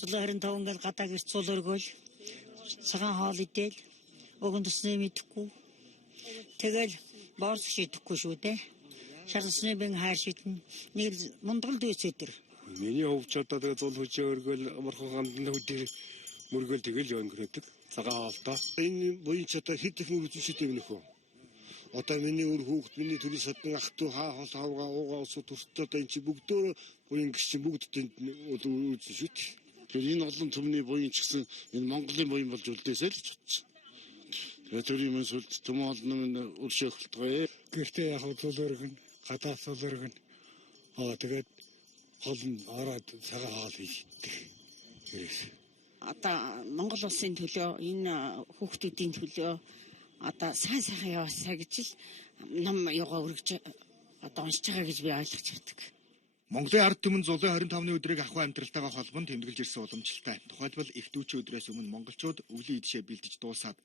Зулын 25 ингээл гадаа гэрч цуул өргөөл цагаан хоол идээл өгөн туснаа мэдэхгүй тэгэл боорс шидэхгүй шүү дээ. Шарсны бэн хайр шидэн нэг мундаг л дүйс өдөр. Миний хувьд ч одоо тэгээ зул хүчээ өргөөл амархан гамдны хөдөө мөргөөл тэгэл өнгөрөөдөг. Цагаан хоолтой. Энэ буян ч одоо хэд их мөрөдөлштэй юм нөхөө. Одоо миний өр хүүхэд, миний төрийн садны ах トゥ хаа хоол хавгаа уугаа усуу төртөө одоо энэ чи бүгдөө буян гис чи бүгд тэнд үзсэн шүү дээ. Тэгэхээр энэ олон төмний буян ч гэсэн энэ Монголын буян болж үлдээсэй л гэж бодсон. Тэгээд төрийн мөн сүлд төмөн олон өршөөхөлтгөө. Гэртээ яг зул өргөн, гадаа зул өргөн. Тэгээд гол нь ороод цагаан хоол хийдэг. Хэрэгс. Одоо Монгол улсын төлөө, энэ хүүхдүүдийн төлөө одоо сайн сайхан яваасаа гэж л ном юугаа өргөж одоо уншиж байгаа гэж би ойлгож байдаг. Монголын ард түмэн зулын 25-ны өдрийг ахуй амьдралтайгаа холбон тэмдэглэж ирсэн уламжлалтай. Тухайлбал их дүүчийн өдрөөс өмнө монголчууд өвлийн идшээ бэлдэж дуусаад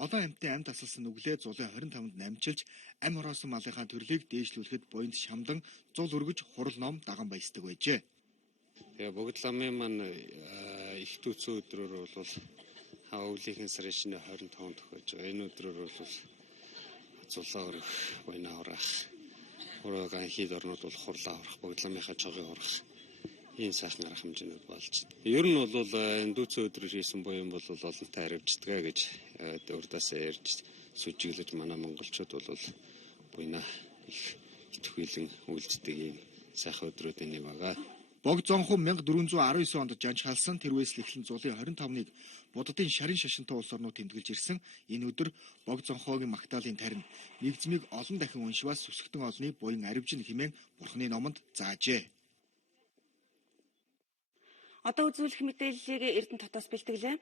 олон амьтан амьд асалсан нүглээ зулын 25-нд намчилж амь хороосон малынхаа төрлийг дээшлүүлэхэд буйнд шамдан зул өргөж хурал ном даган баясдаг байжээ. Тэгээ Богд ламын маань их дүүцэн өдрөөр бол өвлийнхэн сарын шинэ 25-нд тохиож байгаа. Энэ өдрөөр бол зулаа өргөх, буйнаа хураах, ураагаан хід орнууд бол хурлаа хурах, Богд ламынхаа чогийг хурах ийм сайхан арга хэмжээнүүд болж байна. Ер нь бол энэ дүүцэн өдрөөр хийсэн буян бол олонтой хариуцдаг гэж урдаасаа ярьж сүжиглэж манай монголчууд бол буйнаа их итгүүлэн үйлддэг ийм сайхан өдрүүдийн нэг байгаа. Богд Зонхов 1419 онд жанчхалсан тэрвээс эхлэн зулын 25-ныг Буддын шарын шашинтай улс орнууд тэмдэглэж ирсэн. Энэ өдөр Богд Зонховгийн магтаалын тарин нэгдмийг олон дахин уншваас сүсгтэн олны буян аривжин хэмээн Бурхны номонд заажээ. Одоо үзүүлэх мэдээллийг Эрдэнэ хотоос бэлтгэлээ.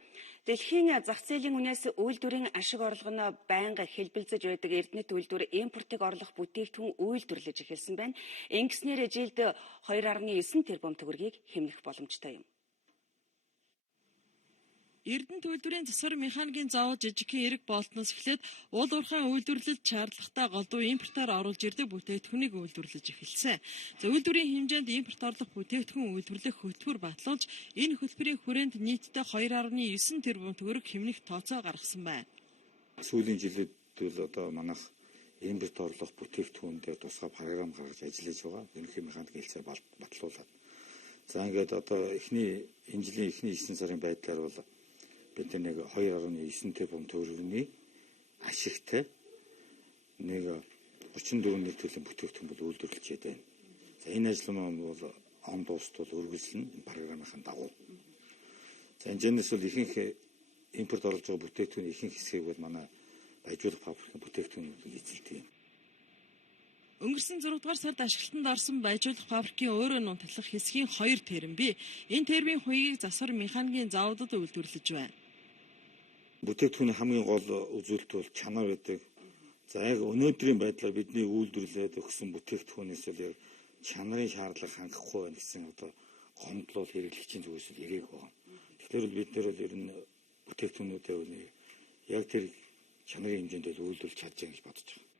Дэлхийн зах зээлийн үнээс үйлдвэрийн ашиг орлого нь байнга хэлбэлзэж байдаг Эрдэнэт үйлдвэр импортыг орлох бүтээгдэхүүн үйлдвэрлэж эхэлсэн байна. Ингэснээр жилд 2.9 тэрбум төгрөгийг хэмнэх боломжтой юм. Эрдэнэт үйлдвэрийн засвар механикийн завод жижигхэн эрэг болтноос эхлээд уул уурхайн үйлдвэрлэлд шаардлагатай голдуу импортоор оруулж ирдэг бүтээгдэхүүнийг үйлдвэрлэж эхэлсэн. За үйлдвэрийн хэмжээнд импорт орлого бүтээгдэхүүн үйлдвэрлэх хөтөлбөр батлуулж энэ хөтөлбөрийн хүрээнд нийтдээ 2.9 тэрбум төгрөг хэмнэх тооцоо гаргасан байна. Сүүлийн жилүүд бол одоо манайх импорт орлого бүтээгдэхүүндээ тусгай програм гаргаж ажиллаж байгаа. Ерөнхий механик хэлцээ батлуулаад. За ингээд одоо энэ жилийн эхний 9 сарын байдлаар бол бид нэг 2.9 тэрбум төгрөгийн ашигтай нэг 34 нийт төлөв бүтээгдэхүүн бол үйлдвэрлэж байна. За энэ ажил маань бол он дуустал үргэлжлэн програмын дагуу. За энэс бол ихэнх импорт оруулж байгаа бүтээгдэхүүний ихэнх хэсгийг бол манай баяжуулах фабрикийн бүтээгдэхүүнүүд эзэлдэг юм. Өнгөрсөн 6 дугаар сард ашиглалтанд орсон баяжуулах фабрикийн өөрөө нунтлах хэсгийн 2 тэрбум бий. Энэ тэрбумын хуйгийг засвар механикийн заводод үйлдвэрлэж байна. Бүтээгдэхүүний хамгийн гол үзүүлэлт бол чанар байдаг. За яг өнөөдрийн байдлаар бидний үйлдвэрлээд өгсөн бүтээгдэхүүнээс л яг чанарын шаардлага хангахгүй байна гэсэн одоо гомдлол хэрэглэгчийн зүгээс л ирээг байна. Тэгэхээр бид нэр л ер нь бүтээгдэхүүнүүдээ яг тэр чанарын хэмжээнд үйлдвэрлэж чадж байгаа гэж бодож байна.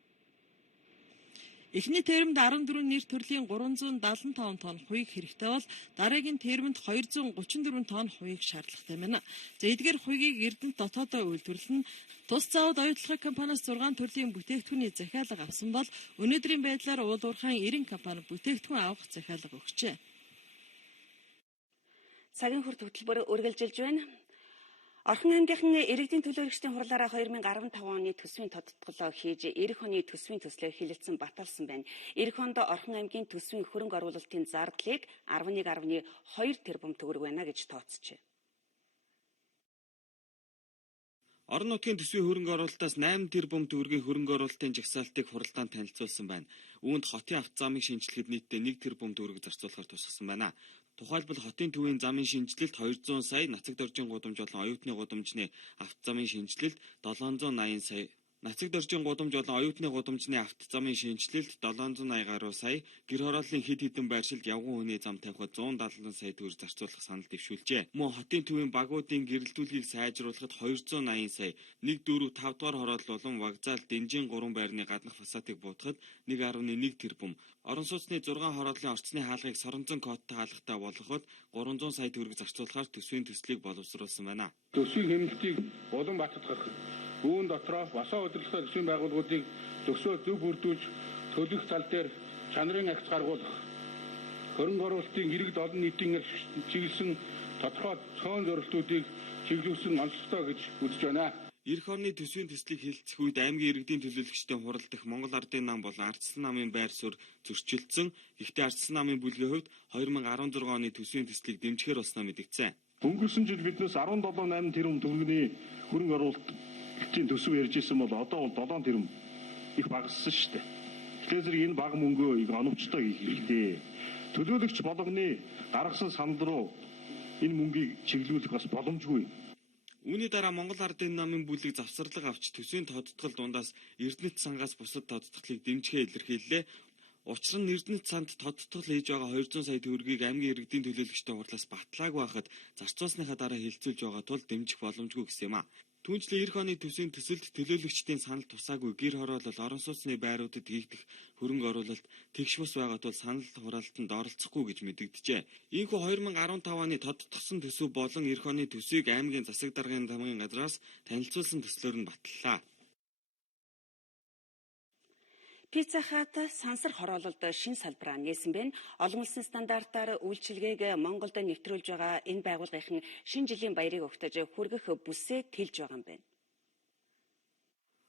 Эхний термд 14 нэр төрлийн 375 тонн хуйг хэрэгтэй бол дараагийн термд 234 тонн хуйг шаардлагатай байна. За эдгээр хуйгийг Эрдэнэт дотоодоо үйлдвэрлэн тус завод оюутлах компаниас 6 төрлийн бүтээгдэхүүний захиалга авсан бол өнөөдрийн байдлаар уул уурхайн 90 компани бүтээгдэхүүн авах захиалга өгчээ. Цагийн хүрт хөтөлбөр үргэлжилж байна. Орхон аймгийнхан иргэдийн төлөөлөгчдийн хурлаараа 2015 оны төсвийн тодтголоо хийж эх оны төсвийн төслөө хилэлцэн баталсан байна. Эх онд Орхон аймгийн төсвийн хөрөнгө оруулалтын зардлыг 11.2 тэрбум төгрөг байна гэж тооцжээ. Орон нутгийн төсвийн хөрөнгө оруулалтаас 8 тэрбум төгрөгийн хөрөнгө оруулалтын жагсаалтыг хуралдаанд танилцуулсан байна. Үүнд хотын автозамыг шинжилгэхэд нийтдээ 1 тэрбум төгрөг зарцуулахар тусгасан байна. Тухайлбал хотын төвийн замын шинжилэлт 200 сая, Нацаг доржийн гудамж болон оюутны гудамжны автозамын шинжилэлт 780 сая, Нацаг доржийн гудамж болон оюутны гудамжны автозамын шинжилэлт 780 гаруй сая, гэр хорооллын хэд хэдэн байршилд явган хүний зам тавихад 170 сая төгрөг зарцуулах санал дэвшүүлжээ. Мөн хотын төвийн багуудын гэрэлтүүлгийг сайжруулахад 280 сая, 1, 4, 5 дугаар хороол болон вокзал, Дэнжийн 3 байрны гаднах фасадыг буутахад 1.1 тэрбум, орон сууцны 6 хорооллын орчны хаалгыг соронзон кодтой хаалгатай болгоход 300 сая төгрөг зарцуулахаар төсвийн төслийг боловсруулсан байна. Төсвийн хэмнэлтийг улам баттгах, үүн дотроо босоо удирдлагын төсвийн байгууллагуудыг төсвөө зөв бүрдүүлж төлөх тал дээр чанарын агц гаргуулах, хөрөнгө оруулалтын иргэд олон нийтийн чиглэсэн тодорхой цөөн зорилтуудыг чиглүүлсэн онцлогтой гэж үзэж байна. Эх орны төсвийн төслийг хэлэлцэх үед аймгийн иргэдийн төлөөлөгчдийн хурал дэх Монгол Ардын нам болон Ардчилсан намын байр суурь зөрчилдсөн. Гэхдээ Ардчилсан намын бүлгийн хувьд 2016 оны төсвийн төслийг дэмжихээр болсноо мэдгдсэн. Өнгөрсөн жил биднээс 17.8 тэрбум төгрөгийн хөрөнгө оруулалтын төсөв ярьж исэн бол одоо бол 7 тэрбум их багассан шүү дээ. Тэгэхээр зэрэг энэ бага мөнгөө оновчтой хийх хэрэгтэй. Төлөөлөгч болгоны гаргасан санал руу энэ мөнгийг чиглүүлэх бас боломжгүй. Үүний дараа Монгол Ардын намын бүлэг завсарлага авч төсвийн тодтгол дундаас Эрдэнэт сангаас бусад тодтголыг дэмжихээ илэрхийллээ. Учир нь Эрдэнэт санд тодтгол хийж байгаа 200 сая төгрөгийг аймгийн иргэдийн төлөөлөгчдийн хурлаас батлаагүй байхад зарцуулсныхаа дараа хилцүүлж байгаа тул дэмжих боломжгүй гэсэн юм а. Түүнчлэн эх оны төсвийн төсөлд төлөөлөгчдийн санал тусаагүй гэр хороолол орон сууцны байруудад хийгдэх хөрөнгө оруулалт тэгш бус байгаа тул санал хураалтанд оролцохгүй гэж мэдэгджээ. Ийхүү 2015 оны тодтогсон төсөв болон эх оны төсвийг аймгийн засаг даргын тамгын газраас танилцуулсан төслөөр нь батллаа. Пицца Хат сансар хороололд шин салбараа нээсэн байна. Олон улсын стандартаар үйлчилгээг Монголд нэвтрүүлж байгаа энэ байгууллагын шинэ жилийн баярыг өгтөж хүргэх бүсээ тэлж байгаа юм байна.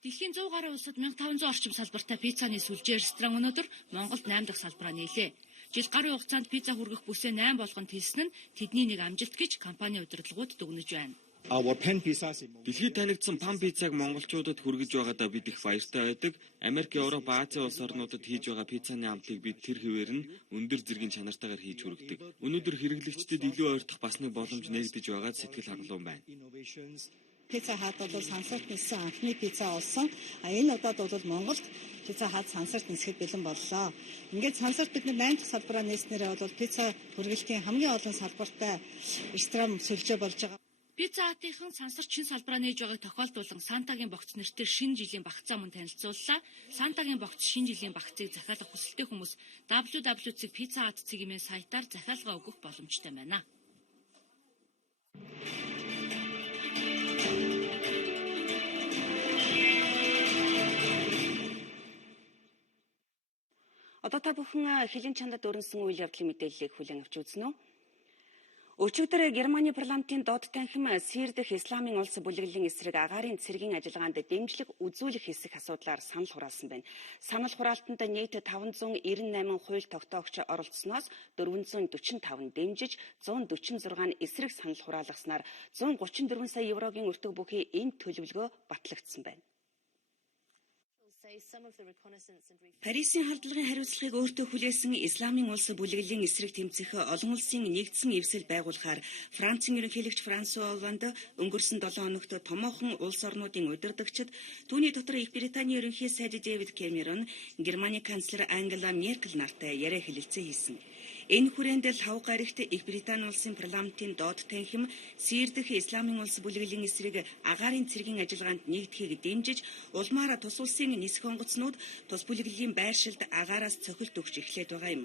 Дэлхийн 100 гаруй улсад 1500 орчим салбартай пиццаны сүлжээ ресторан өнөөдөр Монголд 8 дахь салбараа нээлээ. Жил гаруй хугацаанд пицца хүргэх бүсээ 8 болгон хэлсэн нь тэдний нэг амжилт гэж компани удирдлагууд дүгнэж байна. Дэлхийд танигдсан пан пиццаг монголчуудад хүргэж байгаадаа бид их баяртай байдаг. Америк, Европ, Азийн улс орнуудад хийж байгаа пиццаны амтлыг бид тэр хэвээр нь өндөр зэргийн чанартайгаар хийж хүргэдэг. Өнөөдөр хэрэглэгчдэд илүү ойртох бас нэг боломж нээгдэж байгаад сэтгэл хангалуун байна. Пицца Хат бол сансарт ниссэн анхны пицца болсон. Энэ удаад бол Монголд Пицца Хат сансарт нисэхэд бэлэн боллоо. Ингээд сансарт бид 8 дахь салбараа нээснээрээ бол пицца хүргэлтийн хамгийн олон салбартай ресторан сүлжээ болж байгаа. Пицца Хатын сансар чин салбараа нээж байгааг тохиолдуулан Сантагийн богц нэрээр шинэ жилийн багцаа мөн танилцууллаа. Сантагийн богц шинэ жилийн багцыг захиалах хүсэлтэй хүмүүс www.pizzahat.cg-ийн сайтаар захиалга өгөх боломжтой байна. Одоо та бүхэн хилийн чандад өрнсөн үйл явдлын мэдээллийг хүлээн авч үзнэ үү? Өчигдөр Германы парламентын доод танхим Сирия дэх Исламын улс бүлэглэлийн эсрэг агаарын цэргийн ажиллагаанд дэмжлэг үзүүлэх хэсэг асуудлаар санал хураасан байна. Санал хураалтанд нийт 598 хууль тогтоогч оролцсноос 445 дэмжиж 146 нь эсрэг санал хураалгаснаар 134 сая еврогийн өртөг бүхий энэ төлөвлөгөө батлагдсан байна. Парисын халдлагын хариуцлагыг өөртөө хүлээсэн Исламын улс бүлэглэлийн эсрэг тэмцэх олон улсын нэгдсэн эвсэл байгуулахаар Францын ерөнхийлөгч Франсуа Олланд өнгөрсөн 7 хоногт томоохон улс орнуудын удирдагчид түүний дотор Их Британий ерөнхий сайд Дэвид Кэмерон, Германы канцлер Ангела Меркель нартай яриа хэлэлцээ хийсэн. Энэ хүрээнд л хав гарагт Их Британи улсын парламентын доод танхим Сирия дэх Исламын улс бүлэглэлийн эсрэг агаарын цэргийн ажиллагаанд нэгдэхийг дэмжиж улмаар тус улсын нисэх онгоцнууд тус бүлэглэлийн байршилд агаараас цохилт өгч эхлээд байгаа юм.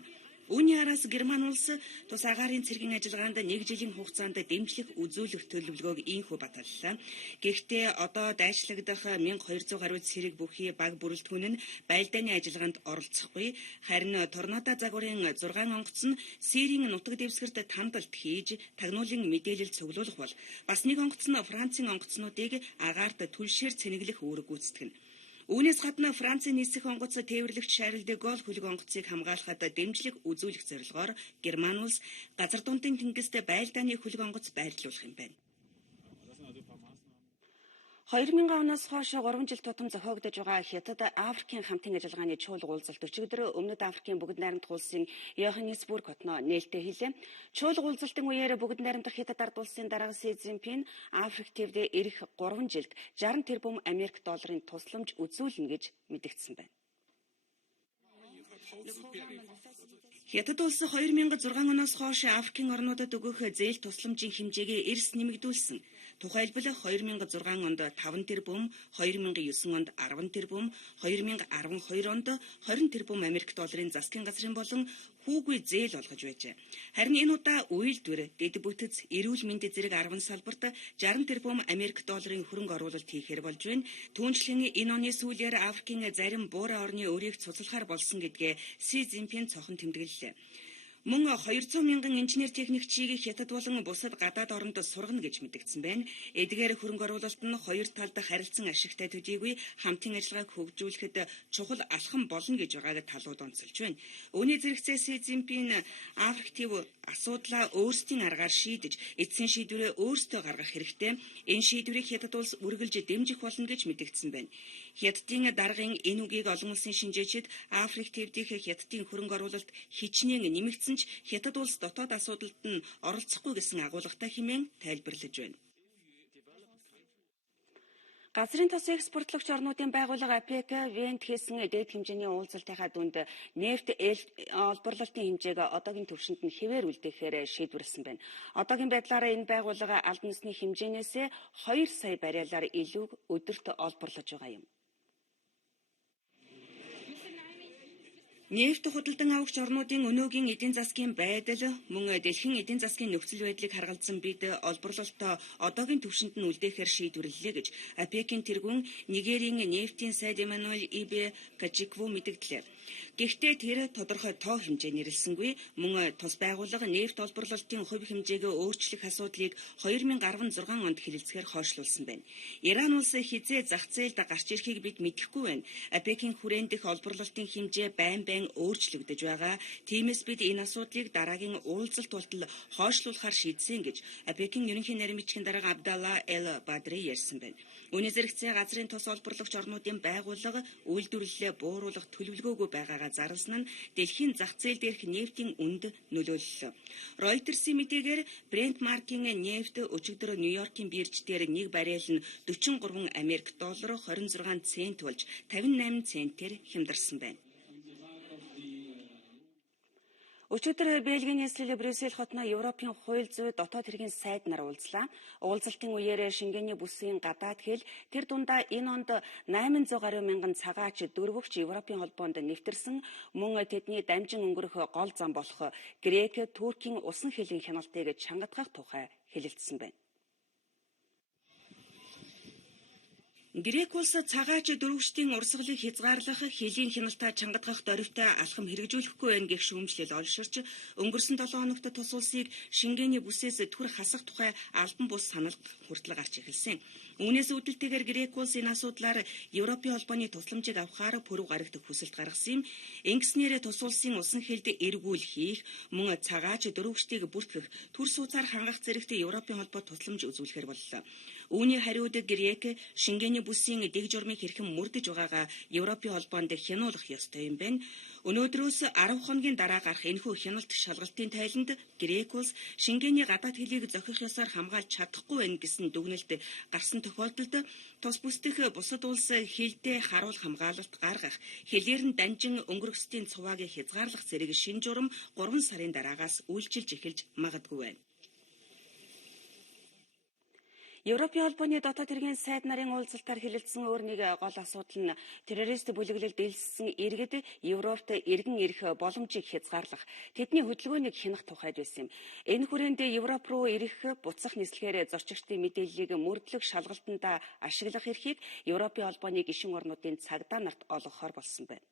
Үүний араас Герман улс тус агаарын цэргийн ажиллагаанд 1 жилийн хугацаанд дэмжлэг үзүүлэх төлөвлөгөөг ийхүү баталлаа. Гэхдээ одоо дайчлагдах 1200 гаруй цэрэг бүхий баг бүрэлдэхүүн нь байлдааны ажиллагаанд оролцохгүй. Харин торнадо загварын 6 онгоц нь Сирийн нутаг дэвсгэрт тандалт хийж тагнуулын мэдээлэл цуглуулах бол бас нэг онгоц нь Францын онгоцнуудыг агаарт түлшээр цэнэглэх үүрэг гүйцэтгэнэ. Үүнээс гадна Францын нисэх онгоц тээвэрлэгч Шарль де Голль хөлөг онгоцыг хамгаалахад дэмжлэг үзүүлэх зорилгоор Герман улс газар дундын тэнгист байлдааны хөлөг онгоц байрлуулах юм байна. 2000 оноос хойш 3 жил тутам зохиогдож байгаа Хятад Африкийн хамтын ажиллагааны чуулга уулзалт өчигдөр Өмнөд Африкийн бүгд найрамдах улсын Йоханнесбург хотноо нээлттэй хэлээ. Чуулга уулзалтын үеэр бүгд найрамдах Хятад ард улсын дарга Си Цзиньпин Африк тивд ирэх 3 жилд 60 тэрбум Америк долларын тусламж үзүүлнэ гэж мэдэгдсэн байна. Хятад улс 2006 оноос хойш Африкийн орнуудад өгөх зээл тусламжийн хэмжээгээ эрс нэмэгдүүлсэн. Тухайлбал 2006 онд 5 тэрбум, 2009 онд 10 тэрбум, 2012 онд 20 тэрбум Америк долларын засгийн газрын болон хүүгүй зээл олгож байжээ. Харин энэ удаа үйлдвэр, дэд бүтэц, эрүүл мэндийн зэрэг 10 салбарт 60 тэрбум Америк долларын хөрөнгө оруулалт хийхээр болж байна. Түүнчлэн энэ оны сүүлээр Африкийн зарим буурай орны өрийг цуцлахаар болсон гэдгээ Си Цзиньпин цохон тэмдэглэлээ. Мөн 200 мянган инженер техникчийг Хятад болон бусад гадаад оронд сургана гэж мэдэгдсэн байна. Эдгээр хөрөнгө оруулалт нь хоёр талд харилцан ашигтай төдийгүй хамтын ажиллагааг хөгжүүлэхэд чухал алхам болно гэж байгааг талууд онцолж байна. Үүний зэрэгцээ Си Цзиньпин Африк төв асуудлаа өөрсдийн аргаар шийдэж, эцсийн шийдвэрээ өөрсдөө гаргах хэрэгтэй. Энэ шийдвэрийг Хятад улс үргэлж дэмжих болно гэж мэдэгдсэн байна. Хятадын даргын энэ үгийг олон улсын шинжээчид Африк төв дэх Хятадын хөрөнгө оруулалт хичнээн нэмэгдсэн ч Хятад улс дотоод асуудалд нь оролцохгүй гэсэн агуулгатай хэмээн тайлбарлаж байна. Газрын тос экспортлогч орнуудын байгууллага АПЕК Венд хийсэн дээд хэмжээний уулзалтынхаа дүнд нефт олборлолтын хэмжээг одоогийн түвшинд нь хэвээр үлдээхээр шийдвэрлсэн байна. Одоогийн байдлаар энэ байгууллага албан ёсны хэмжээнээс 2 сая баррелаар илүү өдөрт олборлож байгаа юм. Нефт худалдан авагч орнуудын өнөөгийн эдийн засгийн байдал мөн дэлхийн эдийн засгийн нөхцөл байдлыг харгалзан бид олборлолтоо одоогийн түвшинд нь үлдээхээр шийдвэрлэлээ гэж АПЕК-ийн тэргүүн Нигерийн нефтийн сайд Эммануэль Ибе Качикву мэдэгдлээ. Гэхдээ тэр тодорхой тоо хэмжээ нэрлсэнгүй. Мөн тус байгууллага нефт олборлолтын хувь хэмжээгээ өөрчлөх асуудлыг 2016 онд хэлэлцэхээр хойшлуулсан байна. Иран улс хизээ зах зээлд гарч ирэхийг бид мэдэхгүй байна. АПЕК-ийн хүрээнд дэх олборлолтын хэмжээ байн өөрчлөгдөж байгаа. Тиймээс бид энэ асуудлыг дараагийн уулзалт болтол хойшлуулахар шийдсэн гэж АПЕК-ийн ерөнхий нарийн бичгийн дарга Абдалла Эл Бадри ярьсан байна. Үүний зэрэгцээ газрын тос олборлогч орнуудын байгууллага үйлдвэрлэлээ бууруулах төлөвлөгөөгүй байгаагаа зарласан нь дэлхийн зах зээл дээрх нефтийн үнд нөлөөллөө. Ройтерсийн мэдээгээр Брент маркийн нефт өчигдөр Нью-Йоркийн бирж дээр нэг баррел нь 43 Америк доллар 26 цент болж 58 центээр хямдарсан байна. Өчигдөр Бельгийн нийслэл Брюссел хотно Европын хууль зүйн дотоод хэргийн сайд нар уулзлаа. Уулзалтын үеэр Шенгений бүсийн гадаад хэл тэр дундаа энэ онд 800 гаруй мянган цагаач дөрвөгч Европын холбоонд нэвтэрсэн мөн тэдний дамжин өнгөрөх гол зам болох Грек, Туркийн усан хэлний хяналтыг чангатгах тухай хэлэлцсэн байна. Грек улс цагаач дөрвөгчдийн урсгалыг хязгаарлах, хэлийн хяналтаа чангатгах дорвитой алхам хэрэгжүүлэхгүй байна гэх шүүмжлэл олширч өнгөрсөн 7 хоногт тус улсыг Шенгений бүсээс түр хасах тухай албан бус санал хүртэл гарч эхэлсэн. Үүнээс үүдэлтэйгээр Грек улс энэ асуудлаар Европын холбооны тусламжийг авахаар пүрэв гаргадах хүсэлт гаргасан юм. Ингэснээр тус улсын усан хэлд эргүүл хийх, мөн цагаач дөрвөгчдийг бүртгэх, түр сууцаар хангах зэрэгт Европын холбоо тусламж үзүүлэхээр боллоо. Үүний хариуд Грек Шенгений бүсийн дэг журмыг хэрхэн мөрдөж байгаагаа Европын холбоонд хянуулах ёстой юм байна. Өнөөдрөөс 10 хоногийн дараа гарах энэхүү хяналт шалгалтын тайланд Грек улс Шенгений гадаад хэлийг зохих ёсоор хамгаалж чадахгүй байна гэсэн дүгнэлт гарсан тохиолдолд тус бүсдэх бусад улс хэлдээ харуул хамгаалалт гаргах, хэлээр нь данжин өнгөрөхсдийн цувааг хязгаарлах зэрэг шинэ журам 3 сарын дараагаас үйлчилж эхэлж магадгүй байна. Европын холбооны дотоод хэргийн сайд нарын уулзалтаар хэлэлцсэн өөр нэг гол асуудал нь террорист бүлэглэлд дэлссэн иргэд Европт эргэн ирэх боломжийг хязгаарлах, тэдний хөдөлгөөнийг хянах тухайд байсан юм. Энэ хүрээнд Европ руу ирэх буцах нислэгээр зорчигчдын мэдээллийг мөрдлөг шалгалтанд ашиглах эрхийг Европын холбооны гишүүн орнуудын цагдаа нарт олгохоор болсон байна.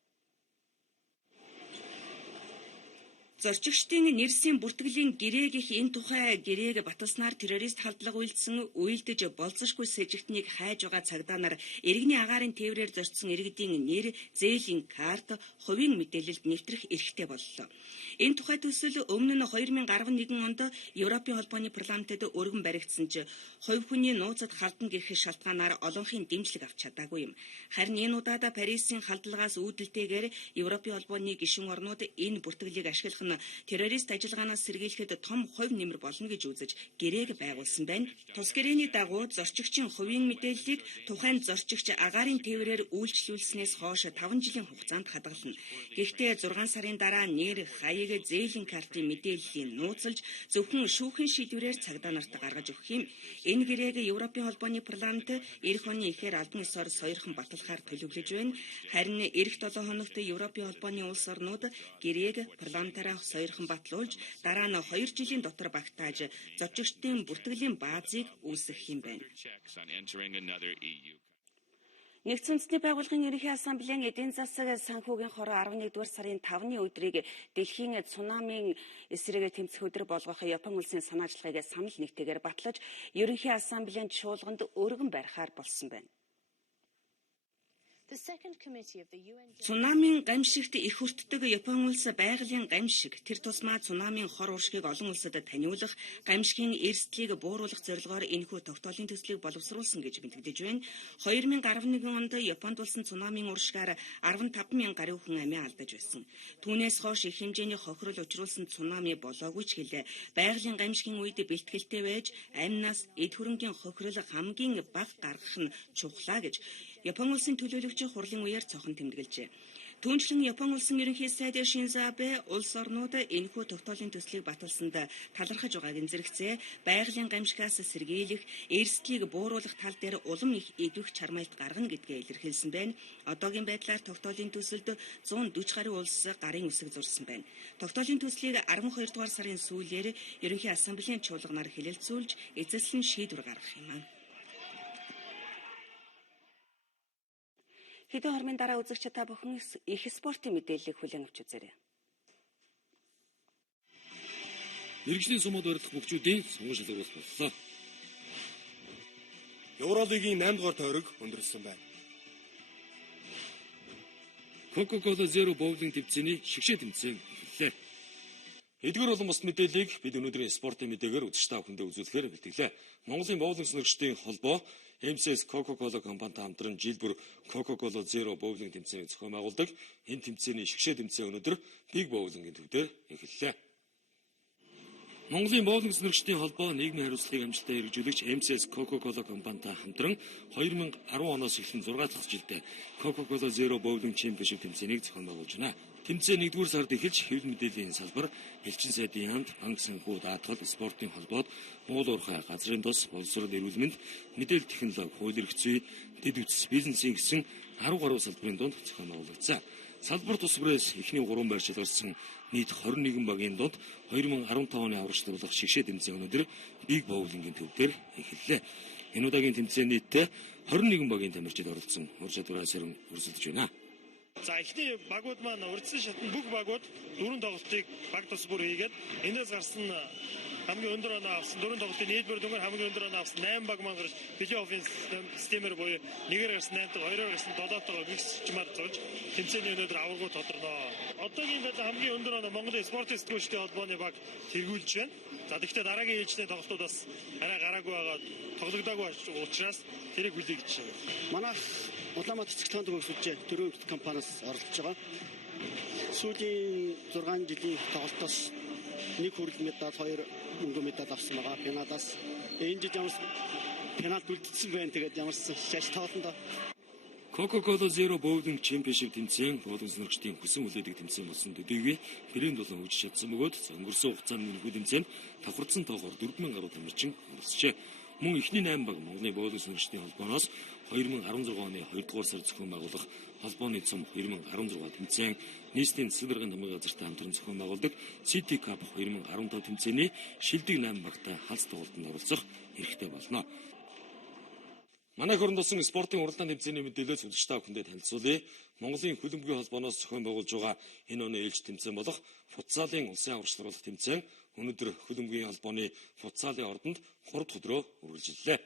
Зорчигчдын нэрсийн бүртгэлийн гэрээг их энэ тухай гэрээг баталснаар террорист халдлага үйлдсэн үйлдэж болцсошгүй сэжигтнийг хайж байгаа цагдаа нар иргэний агаарын тээврээр зорчсон иргэдийн нэр, зээлийн карт, хувийн мэдээлэлд нэвтрэх эрхтэй боллоо. Энэ тухай төсөл өмнө нь 2011 онд Европын холбооны парламентэд өргөн баригдсан ч хувь хүний нууцад халдна гэх шалтгаанаар олонхын дэмжлэг авч чадаагүй юм. Харин энэ удаад Парисын халдлагаас үүдэлтэйгээр Европын холбооны гишүүн орнууд энэ бүртгэлийг ашиглах нь террорист ажиллагаанаас сэргийлэхэд том хувь нэмэр болно гэж үзэж гэрээг байгуулсан байна. Тус гэрээний дагуу зорчигчийн хувийн мэдээллийг тухайн зорчигч агаарын тээврээр үйлчлүүлснээс хойш 5 жилийн хугацаанд хадгална. Гэхдээ 6 сарын дараа нэр, хаяг, зээлийн картын мэдээллийг нууцлж зөвхөн шүүхийн шийдвэрээр цагдаа нарт гаргаж өгөх юм. Энэ гэрээг Европын холбооны парламент эх оны эхээр албан ёсоор сойрхон баталахаар төлөвлөж байна. Харин эх 7 хоногт Европын холбооны улс орнууд гэрээг парламентаараа сойрхон батлуулж дараа нь 2 жилийн дотор багтааж зорчигчдын бүртгэлийн баазыг үүсгэх юм байна. Нэгдсэн үндэсний байгууллагын ерөнхий ассамблеийн эдийн засаг санхүүгийн хор 11-р сарын 5-ны өдрийг дэлхийн цунамийн эсрэг тэмцэх өдөр болгох Япон улсын санаачлагыг санал нэгтэйгээр батлаж, ерөнхий ассамблеийн чуулганд өргөн барихаар болсон байна. Цунамийн гамшигт их хүртдэг Япон улс байгалийн гамшиг, тэр тусмаа цунамийн хор уршгийг олон улсад таниулах, гамшигын эрсдлийг бууруулах зорилгоор энэхүү тогтоолын төслийг боловсруулсан гэж бэлтгэж байна. 2011 онд Японд болсон цунамийн уршгаар 15,000 гаруй хүн амиа алдаж байсан. Түүнээс хойш их хэмжээний хохирол учруулсан цунами болоогүй ч гэлээ байгалийн гамшигын үед бэлтгэлтэй байж амнаас эд хөрөнгийн хохирол хамгийн бага гаргах нь чухлаа гэж Япон улсын төлөөлөгч хурлын үеэр цохон тэмдэглэжээ. Түүнчлэн Япон улсын ерөнхий сайд Шинзо Абе улс орнууд энэхүү тогтоолын төслийг баталсанд талархаж байгааг зэрэгцээ. Байгалийн гамшигаас сэргийлэх, эрсдлийг бууруулах тал дээр улам их эвдвэх чармайлт гаргана гэдгээ илэрхийлсэн байна. Одоогийн байдлаар тогтоолын төсөлд 140 гаруй улс гарын үсэг зурсан байна. Тогтоолын төслийг 12 дугаар сарын сүүлээр ерөнхий ассамблеийн чуулганаар хэлэлцүүлж эцэслэн шийдвэр гаргах юм аа. Хэдэн хормын дараа үзэгч та бүхэн их спортын мэдээллийг хүлээн авч үзээрэй. Мэргэжлийн сумууд барилдах бүгчүүдийн сонгон шалгаруулалт боллоо. Евролигийн 8 дугаар тойрог өндөрлсөн байна. Coca-Cola Zero боулинг тэмцээний шигшээ тэмцээн эхэллээ. Эдгээр болон бус мэдээллийг бид өнөөдрийн спортын мэдээгээр үзэгч та бүхэндээ үзүүлэхээр бэлтгэлээ. Монголын боулинг сонирхчдын холбоо MCS Coca-Cola компанитай хамтран жил бүр Coca-Cola Zero боулинг тэмцээнийг зохион байгуулдаг. Энэ тэмцээний шигшээ тэмцээн өнөөдөр Big Bowling-ийн төвдөө эхэллээ. Монголын боулинг сонирхчдын холбоо нийгмийн хариуцлагыг амжилттай хэрэгжүүлэгч MCS Coca-Cola компанитай хамтран 2010 оноос эхлэн 6 дахь жилдээ Coca-Cola Zero Bowling Championship тэмцээнийг зохион байгуулж байна. Тэмцээн 1-р сард эхэлж хэвлэл мэдээллийн салбар, элчин сайдын хамт, банк санхүү даатгал, спортын холбоод, Монгол уурхай, газрын тус, боловсрол эрүүл мэнд, мэдээлэл технологи, хууль эрх зүй, дэд үтс, бизнесийн гэсэн 10 гаруй салбарын дунд зохион байгуулагдсан. Салбар тус бүрээс эхний 3 байр шалгарсан нийт 21 багийн дунд 2015 оны аврагчлуулах шигшээ тэмцээн өнөөдөр Big Bowling-ийн төвдөр эхэллээ. Энэ удаагийн тэмцээн нийтдээ 21 багийн тамирчид оролцсон ур чадвараа сэрэн өрсөлдөж байна. За эхний багууд маань урьдчилан шатны бүх багууд 4 тоглолтыг баг тус бүр хийгээд энэс гарсан хамгийн өндөр оноо авсан 4 тоглолтын нийтбэр дүнгээр хамгийн өндөр оноо авсан 8 баг маань гарч плей-оффын системээр буюу 1-ээр гарсан 8 дахь, 2-оор гарсан 7 дахь гихчмаар зурж тэмцээний өнөөдөр аваргуу тодорно. Одоогийн байдлаар хамгийн өндөр оноо Монголын спортын сэтгүүлчдийн холбооны баг тэргүүлж байна. За тэгэхээр дараагийн ээлжний тоглолтууд бас арай гараагүй байгаа тоглогдоогүй учраас тэрийг хүлээх гэж байна. Манайх Улаанбаатар цэцэрлэгийн төгс үжээ төрийн компаниас оролцож байгаа. Сүүлийн 6 жилийн тоглолтоос 1 хүрэл медаль, 2 мөнгө медаль авсан байгаа. Пенадаас энэ жил ямар пенальт үлдсэн байна. Тэгээд ямарсан шаш тоглолтонд Coca-Cola Zero Bowling Championship тэмцээн боолын сонирхчдын хүсэн үлээдэг тэмцээн болсон төдийгүй бэрийн дулаан хөгжиж чадсан бөгөөд өнгөрсөн хугацаанд нэмэгдүү тэмцээнд давхарцсан тоогоор 4000 гаруй тамирчин оролцжээ. Мөн эхний 8 баг Монголын боолын сонирхчдын холбооноос 2016 оны 2 дугаар сард зохион байгуулах холбооны цом 2016 тэмцээн, нийслэлийн засаг даргын дамгын газартай хамтран зохион байгуулдаг City Cup 2015 тэмцээний шилдэг 8 багтай халз тоглолтод оролцох эрхтэй болно. Манай хөрөнд болсон спортын уралдаан тэмцээний мэдээлэл үзэгч та бүхэндээ танилцуулъя. Монголын хөлбөмбөгийн холбооноос зохион байгуулж байгаа энэ оны ээлж тэмцээн болох футзалын улсын аврагчлуулах тэмцээн өнөөдөр хөлбөмбөгийн холбооны футзалын ордонд 3 дахь өдрөө үргэлжиллээ.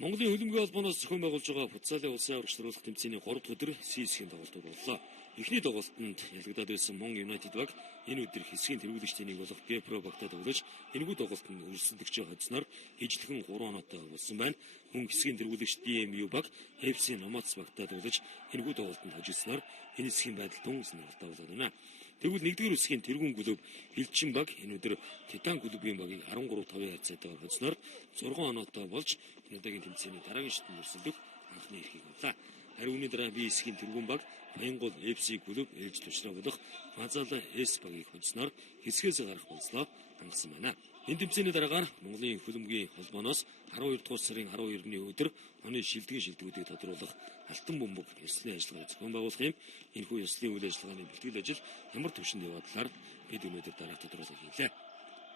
Монголын хөлбөмбөгийн холбооноос зохион байгуулж байгаа футзалын улсын аврагчлуулах тэмцээний 3 дахь өдөр C-хэсгийн тоглолтууд боллоо. Эхний тоглолтод ялгагдаад байсан Мон Юнайтед баг энэ өдөр хэсгийн тэргүүлэгчдийн нэг болох Бепро багтай тоглож энэгүй тоглолтод өрсөлдөгчөө хоцсноор ижлэхэн 3 оноотой болсон байна. Мөн хэсгийн тэргүүлэгч DMU баг FC Номац багтай тоглож энэгүй тоглолтод хожигдсноор энэ хэсгийн байдал тун сонирхолтой болоод байна. Тэгвэл 1-р хэсгийн тэргүүн клуб Элчин баг энэ өдөр Титан клубын багийг 13-5 хацаатайгаар хоцсноор 6 оноотой болж энэ удаагийн тэмцээний дараагийн шатнд өрсөлдөх анхны эрхийг авлаа. Харин үүний дараа B хэсгийн тэргүүн баг Баянгол FC клуб ээлж төвшрөө болох Мазала S багийг хоцсноор хэсгээс гарах болцлоо хангасан байна. Энэ тэмцээний дараагаар Монголын хөлбөмбөгийн холбооноос 12 дугаар сарын 12-ны өдөр оны шилдэгүүдийг тодруулах алтан бөмбөг ёслолын ажиллагааг зохион байгуулах юм. Энэхүү ёслолын үйл ажиллагааны бэлтгэл ажил ямар төвшөнд яваа талаар бид өнөөдөр дараа тодруулах хийлээ.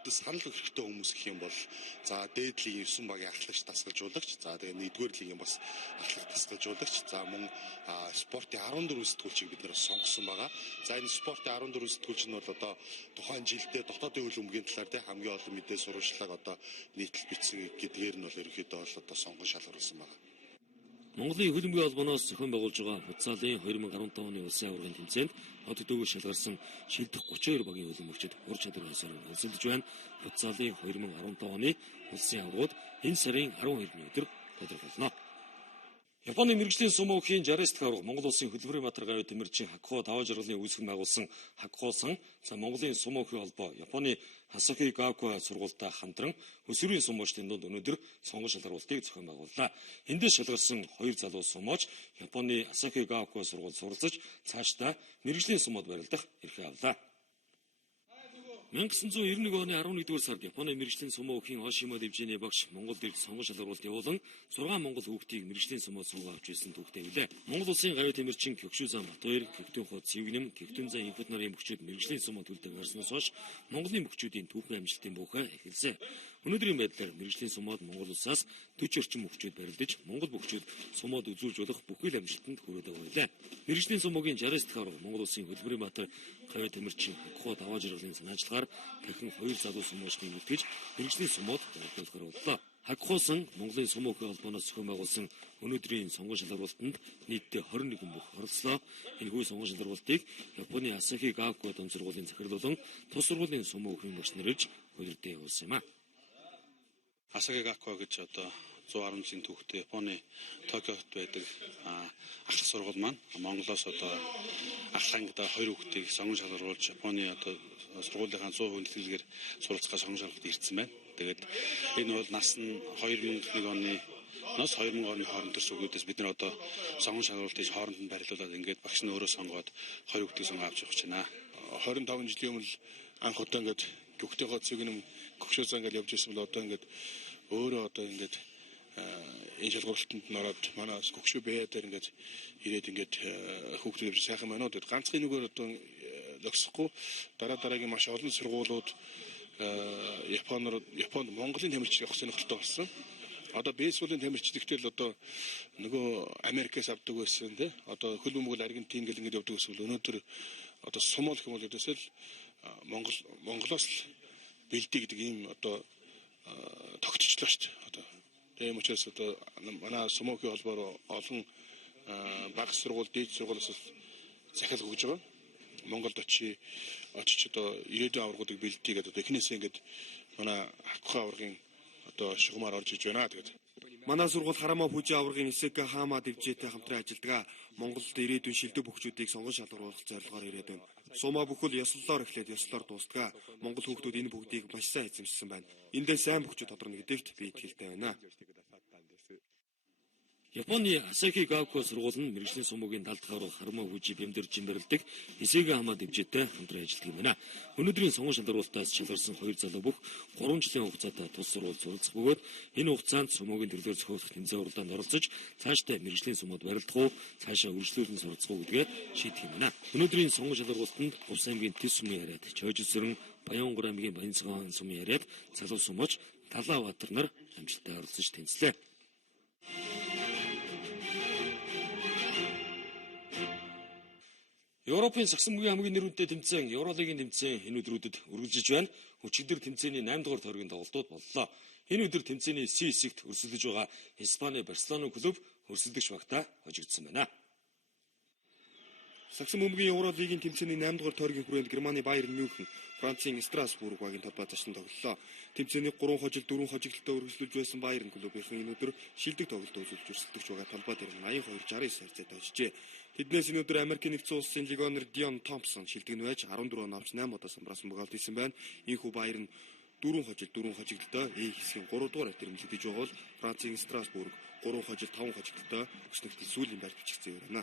Санал өгөх хэрэгтэй хүмүүс гэх юм бол за дээд лигийн 9 багийн ахлагч дасгалжуулагч, за тэгээ 1-р лигийн бас ахлагч дасгалжуулагч, за мөн спортын 14 сэтгүүлчийг бид нэр сонгосон байгаа. За энэ спортын 14 сэтгүүлч нь бол одоо тухайн жилдээ дотоодын хөлбөмбөгийн талаар тэ хамгийн олон мэдээ сурвалжлага одоо нийтлэл бичсэн гэдгээр нь бол ерөнхийдөө бол одоо сонгон шалгаруулсан байгаа. Монголын хөлбөмбөгийн холбооноос зохион байгуулж байгаа футзалын 2015 оны улсын аваргын тэмцээнд хот дөөгөө шалгарсан шилдэх 32 багийн хөлбөмбөгчид ур чадварын сарын өрсөлдөж байна. Футзалын 2015 оны улсын аваргууд энэ сарын 12-ны өдөр тодорхойлно. Японы мэрэгжлийн сумогийн 60 дахь аварга Монгол улсын хөдөлмөрийн матар гавь тэмэрчийн Хакко даваа жаргалын үүсгэн байгуулсан Хакко-сан за Монголын сумогийн холбоо Японы Асахи Гакко сургуультай хамтран өсвөрийн сумоочдын дунд өнөөдөр сонгон шалгаруултыг зохион байгууллаа. Эндээс шалгарсан 2 залуу сумооч Японы Асахи Гакко сургуульд суралцаж цаашдаа мэрэгжлийн сумод барилдах эрхээ авлаа. 1991 оны 11-р сард Японы мэрэгжлийн сумо өөхийн Ошимо дэвжээний багш Монгол ирд сонгон шалгаруулалт явуулан 6 монгол хүүхдийг мэрэгжлийн сумод сонгон авч ирсэн түүхтэй билээ. Монгол улсын гавь тэмэрчин Кёкшүзан Батбаяр, Кэгтэн хот Цэвгнэм, Кэгтэнзан инхут нарын мөчүүд мэрэгжлийн сумод төлдөг гарснаас хойш Монголын мөчүүдийн түүхэн амжилтын буухай эхэлсэн. Өнөөдрийн байдлаар мэрэгжлийн сумод Монгол улсаас 40 орчим мөчүүд барилдаж Монгол мөчүүд сумод үзүүлж болох бүхэл амжилтанд хүрээд байлаа. Мэрэгжлийн сумогийн 60 дахь аварга Монгол улсын хөдөлмөрийн матар гавь тэмэрчин Хакко даваа жаргалын санаачлагаар дахин 2 залуу сумоочдыг үлдээж мэрэгжлийн сумод барилдуулахар боллоо. Хакко-сан Монголын сумогийн холбооноос зохион байгуулсан өнөөдрийн сонгон шалгаруулалтанд нийтдээ 21 бүх оролцлоо. Энэхүү сонгон шалгаруулалтыг Японы Асахи Гакко дом сургуулийн захирлуулан тус сургуулийн сумогийн багш нар ирж хуулирдээ явуулсан юм а. Асахи Гакко гэж одоо 110 жилийн түүхтэй Японы Токиод байдаг ах сургууль маань Монголоос одоо ах ангидаа 2 хүүхдийг сонгон шалгаруулж Японы одоо сургуулийнхаа 100% тэтгэлгээр суралцахаар сонгон шалгалт ирсэн байна. Тэгээд энэ бол нас нь 2001 оны Нас 2000 оны хооронд төр сүгүүдээс бид нар одоо сонгон шалгуултыг хооронд нь барилуулаад ингээд багш нь өөрөө сонгоод 20 хүүхдийг сонгоо авч явах гэж байна. 25 жилийн өмнө анх удаа ингээд гүгтэй гоцыг нэм гөгшөөсөө ингээд явж ирсэн бол одоо ингээд өөрөө одоо ингээд энэ шалгуултанд нь ороод манай гөгшөө бая дээр ингээд ирээд ингээд хүүхдүүд явж сайхан байна уу гэдэг ганцхан нүгээр одоо логсохгүй дараагийн маш олон сургуулиуд Японд Монголын тамирчид явах сонирхолтой болсон. Одоо бейсболын тамирчдэгтэл одоо нөгөө Америкээс авдаг байсан тий. Одоо хөл бөмбөг Аргентин гэл ингэж явдаг гэсэн өнөөдөр одоо сумол гэх юм бол өдөөсөл Монголоос л бэлдээ гэдэг ийм одоо тогтчлоо шүү дээ. Одоо тийм учраас одоо манай сумокийн холбоор олон багц сургууль, дээд сургуулиас захиал өгж байгаа. Монголд очиж одоо ирээдүйн аваргуудыг бэлдээ гэдэг одоо эхнээсээ ингэж манай хавхаа аваргын одоо шугамаар орж иж байна тэгээд. Манай сургууль Харамаа Пүжи аваргын Исэка Хама дэвжээтэй хамтран ажилладаг. Монголд ирээдүйн шилдэг бөхчүүдийг сонгон шалгаруулах зорилгоор ирээд байна. Сумаа бүхэл ёслолоор эхлээд ёслолоор дуустдаг. Монгол хүүхдүүд энэ бүгдийг маш сайн эзэмшсэн байна. Эндээ сайн бөхчүүд тодорно гэдэгт би итгэлтэй байна. Японы Асахи Гакко сургууль нь мэрэгжлийн сумуугийн талд гаруй Харамаа Пүжи бямдэрж барилдаг Исэка Хама дэвжээтэй хамтран ажилладаг юм байна. Өнөөдрийн сонгон шалгаруулалтаас шалгарсан 2 залуу бүх 3 жилийн хугацаатай тус сургууль суралцах бөгөөд энэ хугацаанд сумуугийн төрлөөр зохиолох тэмцээн уралдаанд оролцож цаашдаа мэрэгжлийн сумууд барилдах уу, цаашаа үргэлжлүүлэн суралцах уу гэдгээ шийдэх юм байна. Өнөөдрийн сонгон шалгаруулалтанд Говь аймгийн Тэс сумын яриад, Чойжилсэрэн, Баянгор аймгийн Баянцгаан сумын яриад, Залуу сумууч Талаабаатар нар амжилттай оролцож тэнцлээ. Европын сагсан бүгийн хамгийн нэр хүнтэй тэмцээн Евролигийн тэмцээн энэ өдрүүдэд үргэлжиж байна. Өчигдөр тэмцээний 8 дугаар тойргийн тоглолтууд боллоо. Энэ өдөр тэмцээний C хэсэгт өрсөлдөж байгаа Испани Барселона клуб өрсөлдөгч багтаа хожигдсон байна. Сагсан бөмбөгийн Евролигийн тэмцээний 8 дугаар тойргийн хүрээнд Германы Байерн Мюнхен, Францын Страсбург багийн талбай зочлон тоглолоо. Тэмцээний 3 хожил 4 хожигдолтой үргэлжлүүлж байсан Байерн клубийнхэн энэ өдөр шилдэг тоглолт үзүүлж өрсөлдөгч байгаа талбай дээр 82-69 харьцаатай очжээ. Тэднээс энэ өдөр Америкийн нэгдсэн улсын легионер Дион Томпсон шилдэг нь байж 14 оноовч 8 удаа самбраасан богоолт хийсэн байна. Ийхүү Байерн 4 хожил 4 хожигдолтой A хэсгийн 3 дугаар тэрмэлэгдэж байгаа бол Францын Страсбург 3 хожил 5 хожигдолтой өчнөгтөл сүүлийн байр бичигцээ өрнө.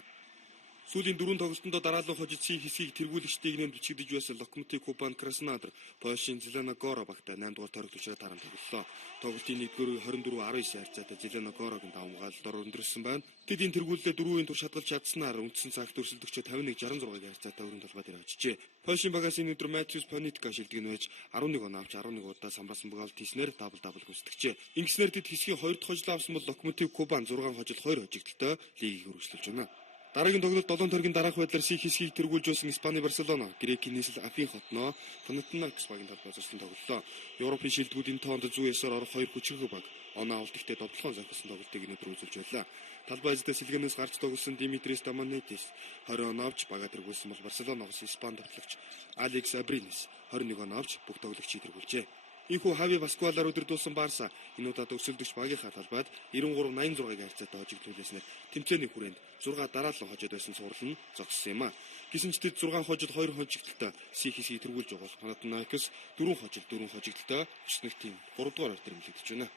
Сүүлийн 4 тоглолтонд дараалал хожид C хэсгийг тэргүүлэгчдийг нэмж бичигдэж байсан Локомотив Кубан Краснодар, Польшийн Зеленогоро багтаа 8 дугаар тойрогт учраас таран тоглолоо. Тоглолтын 1-р 24-19 харьцаатай Зеленогорогийн давмгааллаар өндөрлсөн байна. Тэдийн тэргүүлэлээ 4-ийн тур шатгалж чадсанаар үндсэн цагт өрсөлдөгчөө 51-66-гийн харьцаатай өрн талбай дээр очжээ. Польшийн багаас энэ өдөр Матиус Панитка шилдэг нь байж 11 он авч 11 удаа самбраасан богоолт хийснээр дабл гүйцэтгэжээ. Ингэснээр тэд хэсгийн 2 дахь хожил авсан бол Локомотив Кубан 6 хожил 2 хожигдолтой лигийг үргэлжлүүлж байна. Дараагийн тоглолт 7 тойргийн дараах байдлаар C хэсгийг тэргүүлж байсан Испани Барселона, Грекийн нийслэл Афин хотноо Панатинαϊκос багийн талбай зочлон тоглолоо. Европын шилдэгүүдийн тоонд зүүн ясаар орох 2 хүчрхэг баг оноо авалт ихтэй довтлохоо зохиосон тоглолтыг энэ өдөр үзүүлж байлаа. Талбай эзэдээ сэлгэнээс гарч тоглосон Димитрис Даманетис 20 он авч бага тэргүүлсэн бол Барселоногоос Испани тоглогч Алекс Абринес 21 он авч бүх тоглогчийг тэргүүлжээ. Ийхүү Хави Паскуалаар өдөрдүүлсэн Барса энэ удаад өрсөлдөгч багийнхаа талбайд 93-86-гийн харьцаатай хожигдуулснээр тэмцээний хүрээнд 6 дараалал хожид байсан цуврал нь зогссон юм а. Гэсэн ч тэд 6 хожид 2 хожигдолтой C хэсгийг тэргүүлж байгаа бол Панатинαϊκос 4 хожид 4 хожигдолтой өчнөгтийн 3 дугаар тэрмэлэгдэж байна.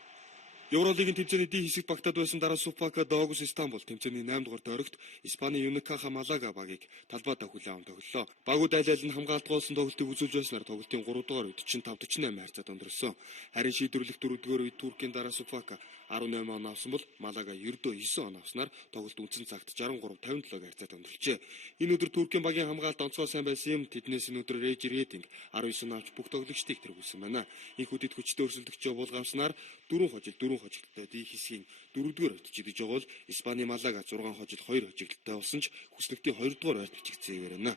Евролигийн тэмцээний D хэсэгт багтаад байсан дараа Супака Догус Истанбул тэмцээний 8 дугаар тойрогт Испани Юникаха Малага багийг талбайдаа хүлээн аван тоглолоо. Багууд айл айл нь хамгаалтгуулсан тоглолтыг үзүүлж байснаар тоглолтын 3 дугаар үед 45-48 харьцаад өндөрлсөн. Харин шийдвэрлэх 4-р үед Туркийн дараа Супака 18 он авсан бол Малага 99 он авснаар тоглолт үндсэн цагт 63-57 харьцаад өндөрлжээ. Энэ өдөр Туркийн багийн хамгаалт онцгой сайн байсан юм. Тэднээс энэ өдөр Режи Рединг 19 он авч бүх тоглогчдыг тэргүүлсэн байна. Ийхүү тэд хүчтэй өрсөлдөгчөө булгамснаар 4 хожил 4 хожигдолтой D хэсгийн 4-р ойрт чигдэж байгаа бол Испани Малага 6 хожил 2 хожигдолтой болсон ч хүслэгтийн 2-р ойрт бичигдсээр байна.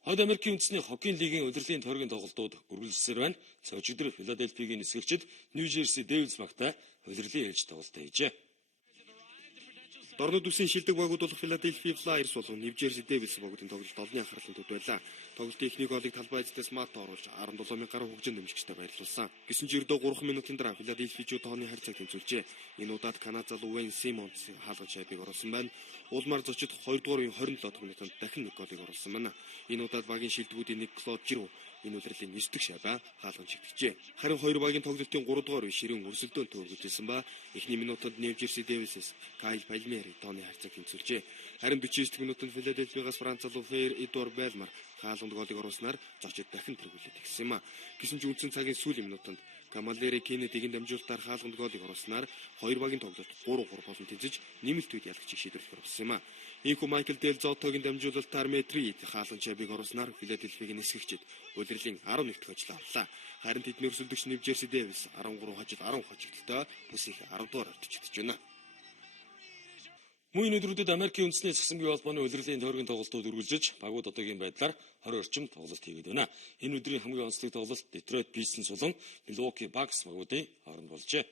Хойд Америкийн үндэсний хоккейн лигийн удирдлагын тойргийн тоглолтууд үргэлжилсээр байна. Өчигдөр Филадельфигийн нисгэгчид Нью-Жерси Дэвилс багтаа удирдлагын ээлж тоглолтоо хийжээ. Дорнод үсгийн шилдэг багууд болох Филадельфи Флайерс болон Нью-Жерси Дэвилс багуудын тоглолт олонний анхаарлын төвд байлаа. Тоглолтын эхний голыг талбай эзэдээс Мата оруулж 17,000 гаруй хөгжин дэмжигчтэй баярлуулсан. 9 жирдөө 3 минутын дараа Филадельфичүүд тооны харь цаг тэнцвүүлжээ. Энэ удаад Канада залуу Уэйн Симмонс хаалгач шайбыг оруулсан байна. Улмаар зочид 2 дугаар үеийн 27 минутанд дахин нэг голыг оруулсан байна. Энэ удаад багийн шилдэгүүдийн нэг Клод Жиру энэ удирлын 9 дэх шайбаа хаалган чигтгэжээ. Харин хоёр багийн тоглолтын 3 дугаар үе ширүүн өрсөлдөөн төвөгжүүлсэн ба эхний минутанд Нью Жерси Дэвисээс Кайл Пальмери тооны харь цаг тэнцвүүлжээ. Харин 49 минутанд Филадельфигаас Франц залуу Фейр Эдуард Белмар хаалганд голыг оруулснаар зочид дахин тэргүүлээд игсэн юм а. Гэсэн ч үндсэн цагийн сүүлийн минутанд Камалери Кеннедигийн дамжуулалтаар хаалганд голыг оруулснаар хоёр багийн тоглолт 3-3 болон тэнцэж нэмэлт үед ялагчийг шийдвэрлэх болсон юм а. Инхүү Майкл Дел Зотогийн дамжуулалтаар Метрид хаалганд шайбыг оруулснаар Филадельфиг нисгэгчид удирлын 11 дахь ажил авлаа. Харин тэдний өрсөлдөгч Нью Жерси Дэвис 13 хожид 10 хожигдолтой бүсийг 10 дугаар орчигдож байна. Мөн өдрүүдэд Америкийн үндэсний цэцэмгийн холбооны улирлын тойргийн тоглолтууд үргэлжиж багууд одоогийн байдлаар 20 орчим тоглолт хийгээд байна. Энэ өдрийн хамгийн онцлог тоглолт Detroit Pistons болон Milwaukee Bucks багуудын хооронд болжээ.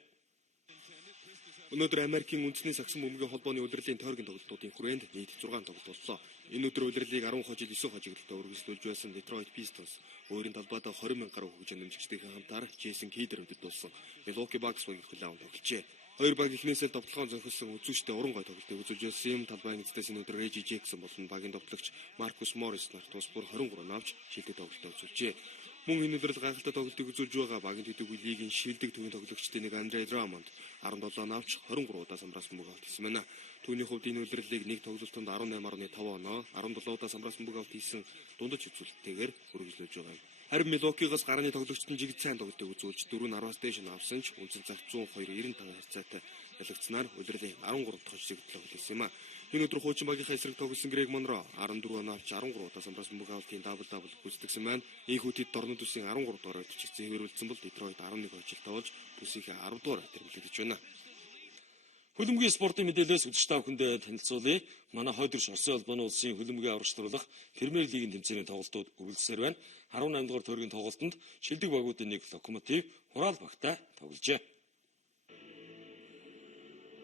Өнөөдөр Америкийн үндэсний сагсан бөмбөгийн холбооны улирлын тойргийн тоглолтуудын хүрээнд нийт 6 тоглолт боллоо. Энэ өдөр улирлыг 10 хожид 9 хожигдолтой үргэлжлүүлж байсан Detroit Pistons өөрийн талбайдаа 20,000 гаруй хөгжин дэмжигчдийн хамтаар Jason Kidd өдөдөлсөн Milwaukee Bucks багийн хүлээн авч тоглолцжээ. Хоёр баг ихнээсээ довтлогоон зөнхөлсөн үзүүштэй уран гой тоглолтыг үзүүлж байсан талбайн эцэс энэ өдөр Reggie Jackson болон багийн довтлогч Marcus Morris нар тус бүр 23 навч шилдэг тоглолтоо үзүүлжээ. Мөн энэ өдөр гайхалтай тоглолтыг үзүүлж байгаа багийн төдийгүй лигийн шилдэг төвийн тоглогчдын нэг Andre Drummond 17 навч 23 удаа самбраас бөмбөг авт хийсэн байна. Түүний хувьд энэ удирлыг нэг тоглолтод 18.5 оноо 17 удаа самбраас бөмбөг авт хийсэн дундаж үзүүлэлттэйгээр үргэлжлүүлж байгаа юм. Харин Milwaukee-гаас гарааны тоглогчдын жигд сайн тоглолтыг үзүүлж 4-10-аас дээш авсан ч үндсэн цагт 102-95 харьцаатай ялагдсанаар улирлын 13 дахь жигдлээ хүлээсэн юм а. Энэ өдөр хуучин багийнхаа эсрэг тоглосон Greg Monroe 14 навч 13 удаа самбраас бөмбөг авалтын дабл гүйцэтгэсэн байна. Ийхүүтэд дорнод үсийн 13 дугаар очигдсан хэвэрүүлсэн бол Detroit 11 ожилтаа болж бүсийнхээ 10 дугаар тэргүүлэгдэж байна. Хөлбөмбөгийн спортын мэдээлэлээс үзэж та бүхэндээ танилцуулъя. Манай хойдорч Оросын холбооны улсын хөлбөмбөгийн аврагчдуулах Премьер лигийн тэмцээний тоглолтууд үргэлжлсээр байна. 18 дугаар тойргийн тоглолтод шилдэг багуудын нэг Локомотив Хураал багтай тогложээ.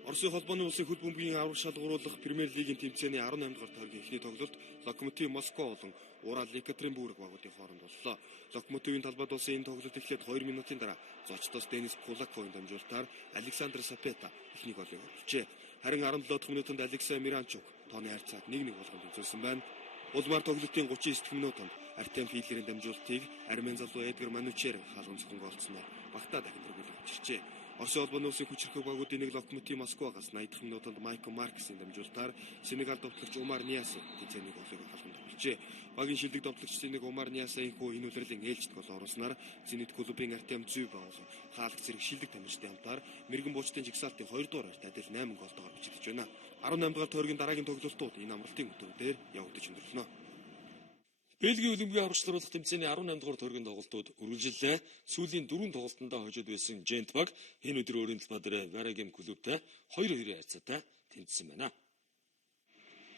Оросын холбооны улсын хөлбөмбөгийн аврагч шалгуулах Премьер лигийн тэмцээний 18 дугаар тойргийн эхний тоглолт Локомотив Москва болон Урал Екатеринбург багуудын хооронд боллоо. Локомотивын талбайд болсон энэ тоглолт эхлээд 2 минутын дараа зочдоос Денис Кулаковын дамжуулалтаар Александр Сапета эхний голыг оруулжээ. Харин 17 дахь минутанд Алексей Миранчук тооны харьцааг 1-1 болгон тэнцвэрсэн байна. Улмаар тоглолтын 39 дахь минутанд Артем Фидлерийн дамжуулалтыг Армен залуу Эдгар Манучер хаалган зөвхөн голцсноор багтаа дахин тэргүүлж авчирчээ. Оросын холбооны улсын хүчирхэг багуудын нэг Локомотив Москвагаас 80 дахь минутанд Майко Маркесийн дамжуулалтаар Сенегал довтлогч Умар Ниасе тэнцээний голыг хаалганд оруулжээ. Багийн шилдэг довтлогчдын нэг Умар Ниасе энхүү энэ удирлын ээлжид гол оруулснаар Зенит клубын Артем Зюба болон хаалт зэрэг шилдэг тамирчдын хамтаар мэрэгэн буучдын жигсаалтын 2 дугаар байрт адил 8 голтойгоор бичигдэж байна. 18 дугаар тойргийн дараагийн тоглолтууд энэ амралтын өдрүүдээр явагдаж өндөрлөнө. Бельгийн хөлбөмбөгийн аврагч даруулах тэмцээний 18 дугаар тойргийн тоглолтууд үргэлжлэлээ. Сүүлийн 4 тоглолтондоо хожоод байсан Gent баг энэ өдөр өөрийн талбай дээр Варагем клубтай 2-2 харьцаатай тэнцсэн байна.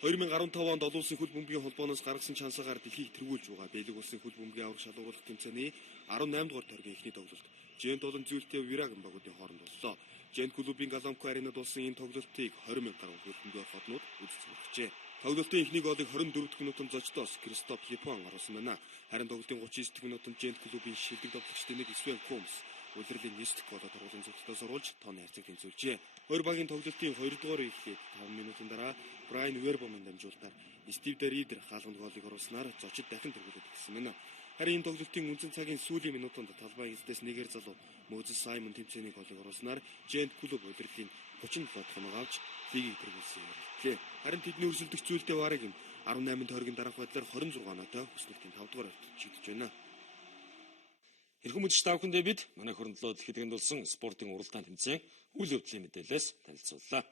2015 онд олон улсын хөлбөмбөгийн холбооноос гаргасан чансаагаар дэлхийг тэргүүлж байгаа Бельги улсын хөлбөмбөгийн аврагч шалгуулах тэмцээний 18 дугаар тойргийн эхний тоглолт Gent болон Зюльтэй Варагем багуудын хооронд боллоо. Gent клубын Галамко аренад болсон энэ тоглолтыг 20,000 гаруй хөлбөмбөгийн хотнууд үзэж. Тоглолтын эхний голыг 24 дахь минутанд зочдоос Кристоф Липон оруулсан байна. Харин тоглолтын 39 дахь минутанд Gent клубын шилдэг довтлогчдын нэг Свен Комс улирлын 9 дахь голоо тургуулын зөвлөлтөөс оруулж тооны харьцааг тэнцвэржээ. Хоёр багийн тоглолтын 2 дугаар эхлээд 5 минутын дараа Брайан Вербомын дамжуулалтаар Стив Деридер хаалганд голыг оруулснаар зочид дахин тэргүүлээд игсэн байна. Харин энэ тоглолтын үндсэн цагийн сүүлийн минутанд талбай эзэдээс нэгээр залуу Мозес Саймон тэмцээний голыг оруулснаар Gent клуб улирлын 37 дахь оноо авч лигийг тэргүүлсэн юм. Харин тэдний өрсөлдөх зүйлтэй Варагем 18 тойргийн дараах байдлаар 26 оноотой хүснэлтийн 5 дугаар орчид чигдэж байна. Эрхэм үзэгч та бүхэндээ бид манай хөрөндлөө дэлхийд болсон спортын уралдаан тэмцээн үйл явдлын мэдээлэлээс танилцууллаа.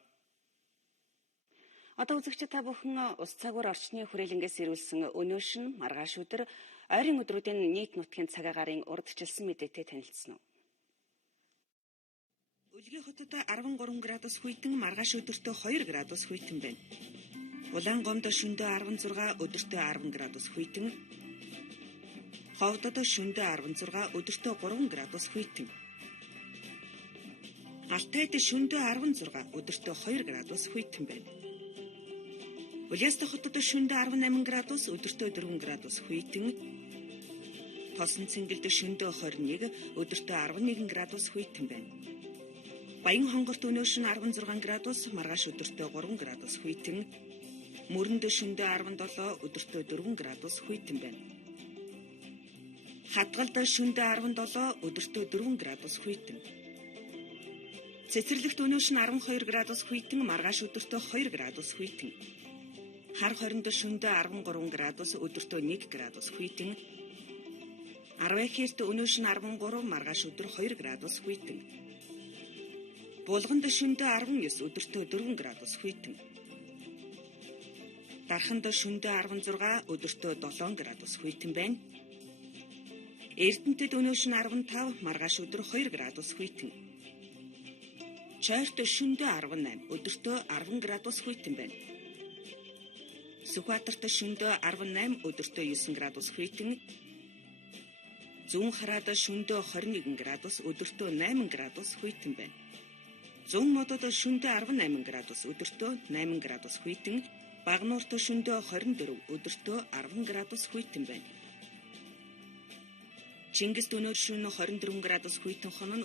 Одоо үзэгчид та бүхэн ус цагуур орчны хүрээлэнгээс ирүүлсэн өнөөшин маргааш өдөр ойрын өдрүүдийн нийт нутгийн цаг агарын урдчилсан мэдээтэй танилцсан уу? Үлгий хотод 13 градус хүйтэн маргааш өдөртөө 2 градус хүйтэн байна. Улаангомд шөнөдөө 16 өдөртөө 10 градус хүйтэн. Ховдод шөнөдөө 16 өдөртөө 3 градус хүйтэн. Алтайд шөнөдөө 16 өдөртөө 2 градус хүйтэн байна. Улаастай хотод шөнөдөө 18 градус, өдөртөө 4 градус хүйтэн. Тосон цэнгэлд шөнөдөө 21, өдөртөө 11 градус хүйтэн байна. Баян хонгорт өнөөш нь 16 градус, маргааш өдөртөө 3 градус хүйтэн. Мөрөнд шөнөдөө 17, өдөртөө 4 градус хүйтэн байна. Хатгалд шөнөдөө 17, өдөртөө 4 градус хүйтэн. Цэцэрлэгт өнөөш нь 12 градус хүйтэн, маргааш өдөртөө 2 градус хүйтэн. Хар хоринд шөнөдөө 13 градус, өдөртөө 1 градус хүйтэн. Арвайхирт өнөөш нь 13, маргааш өдөр 2 градус хүйтэн. Булганд шөнөдөө 19, өдөртөө 4 градус хүйтэн. Дарханд шөнөдөө 16, өдөртөө 7 градус хүйтэн байна. Эрдэнэтэд өнөөш нь 15, маргааш өдөр 2 градус хүйтэн. Чойрт шөнөдөө 18, өдөртөө 10 градус хүйтэн байна. Сүхбаатарт шөнөдөө 18, өдөртөө 9 градус хүйтэн. Зүүн хараад шөнөдөө 21 градус, өдөртөө 8 градус хүйтэн байна. Зүүн модод шөнөдөө 18 градус, өдөртөө 8 градус хүйтэн. Багнуурт шөнөдөө 24, өдөртөө 10 градус хүйтэн байна. Чингис өнөөдөр шөнө 24 градус хүйтэн хонон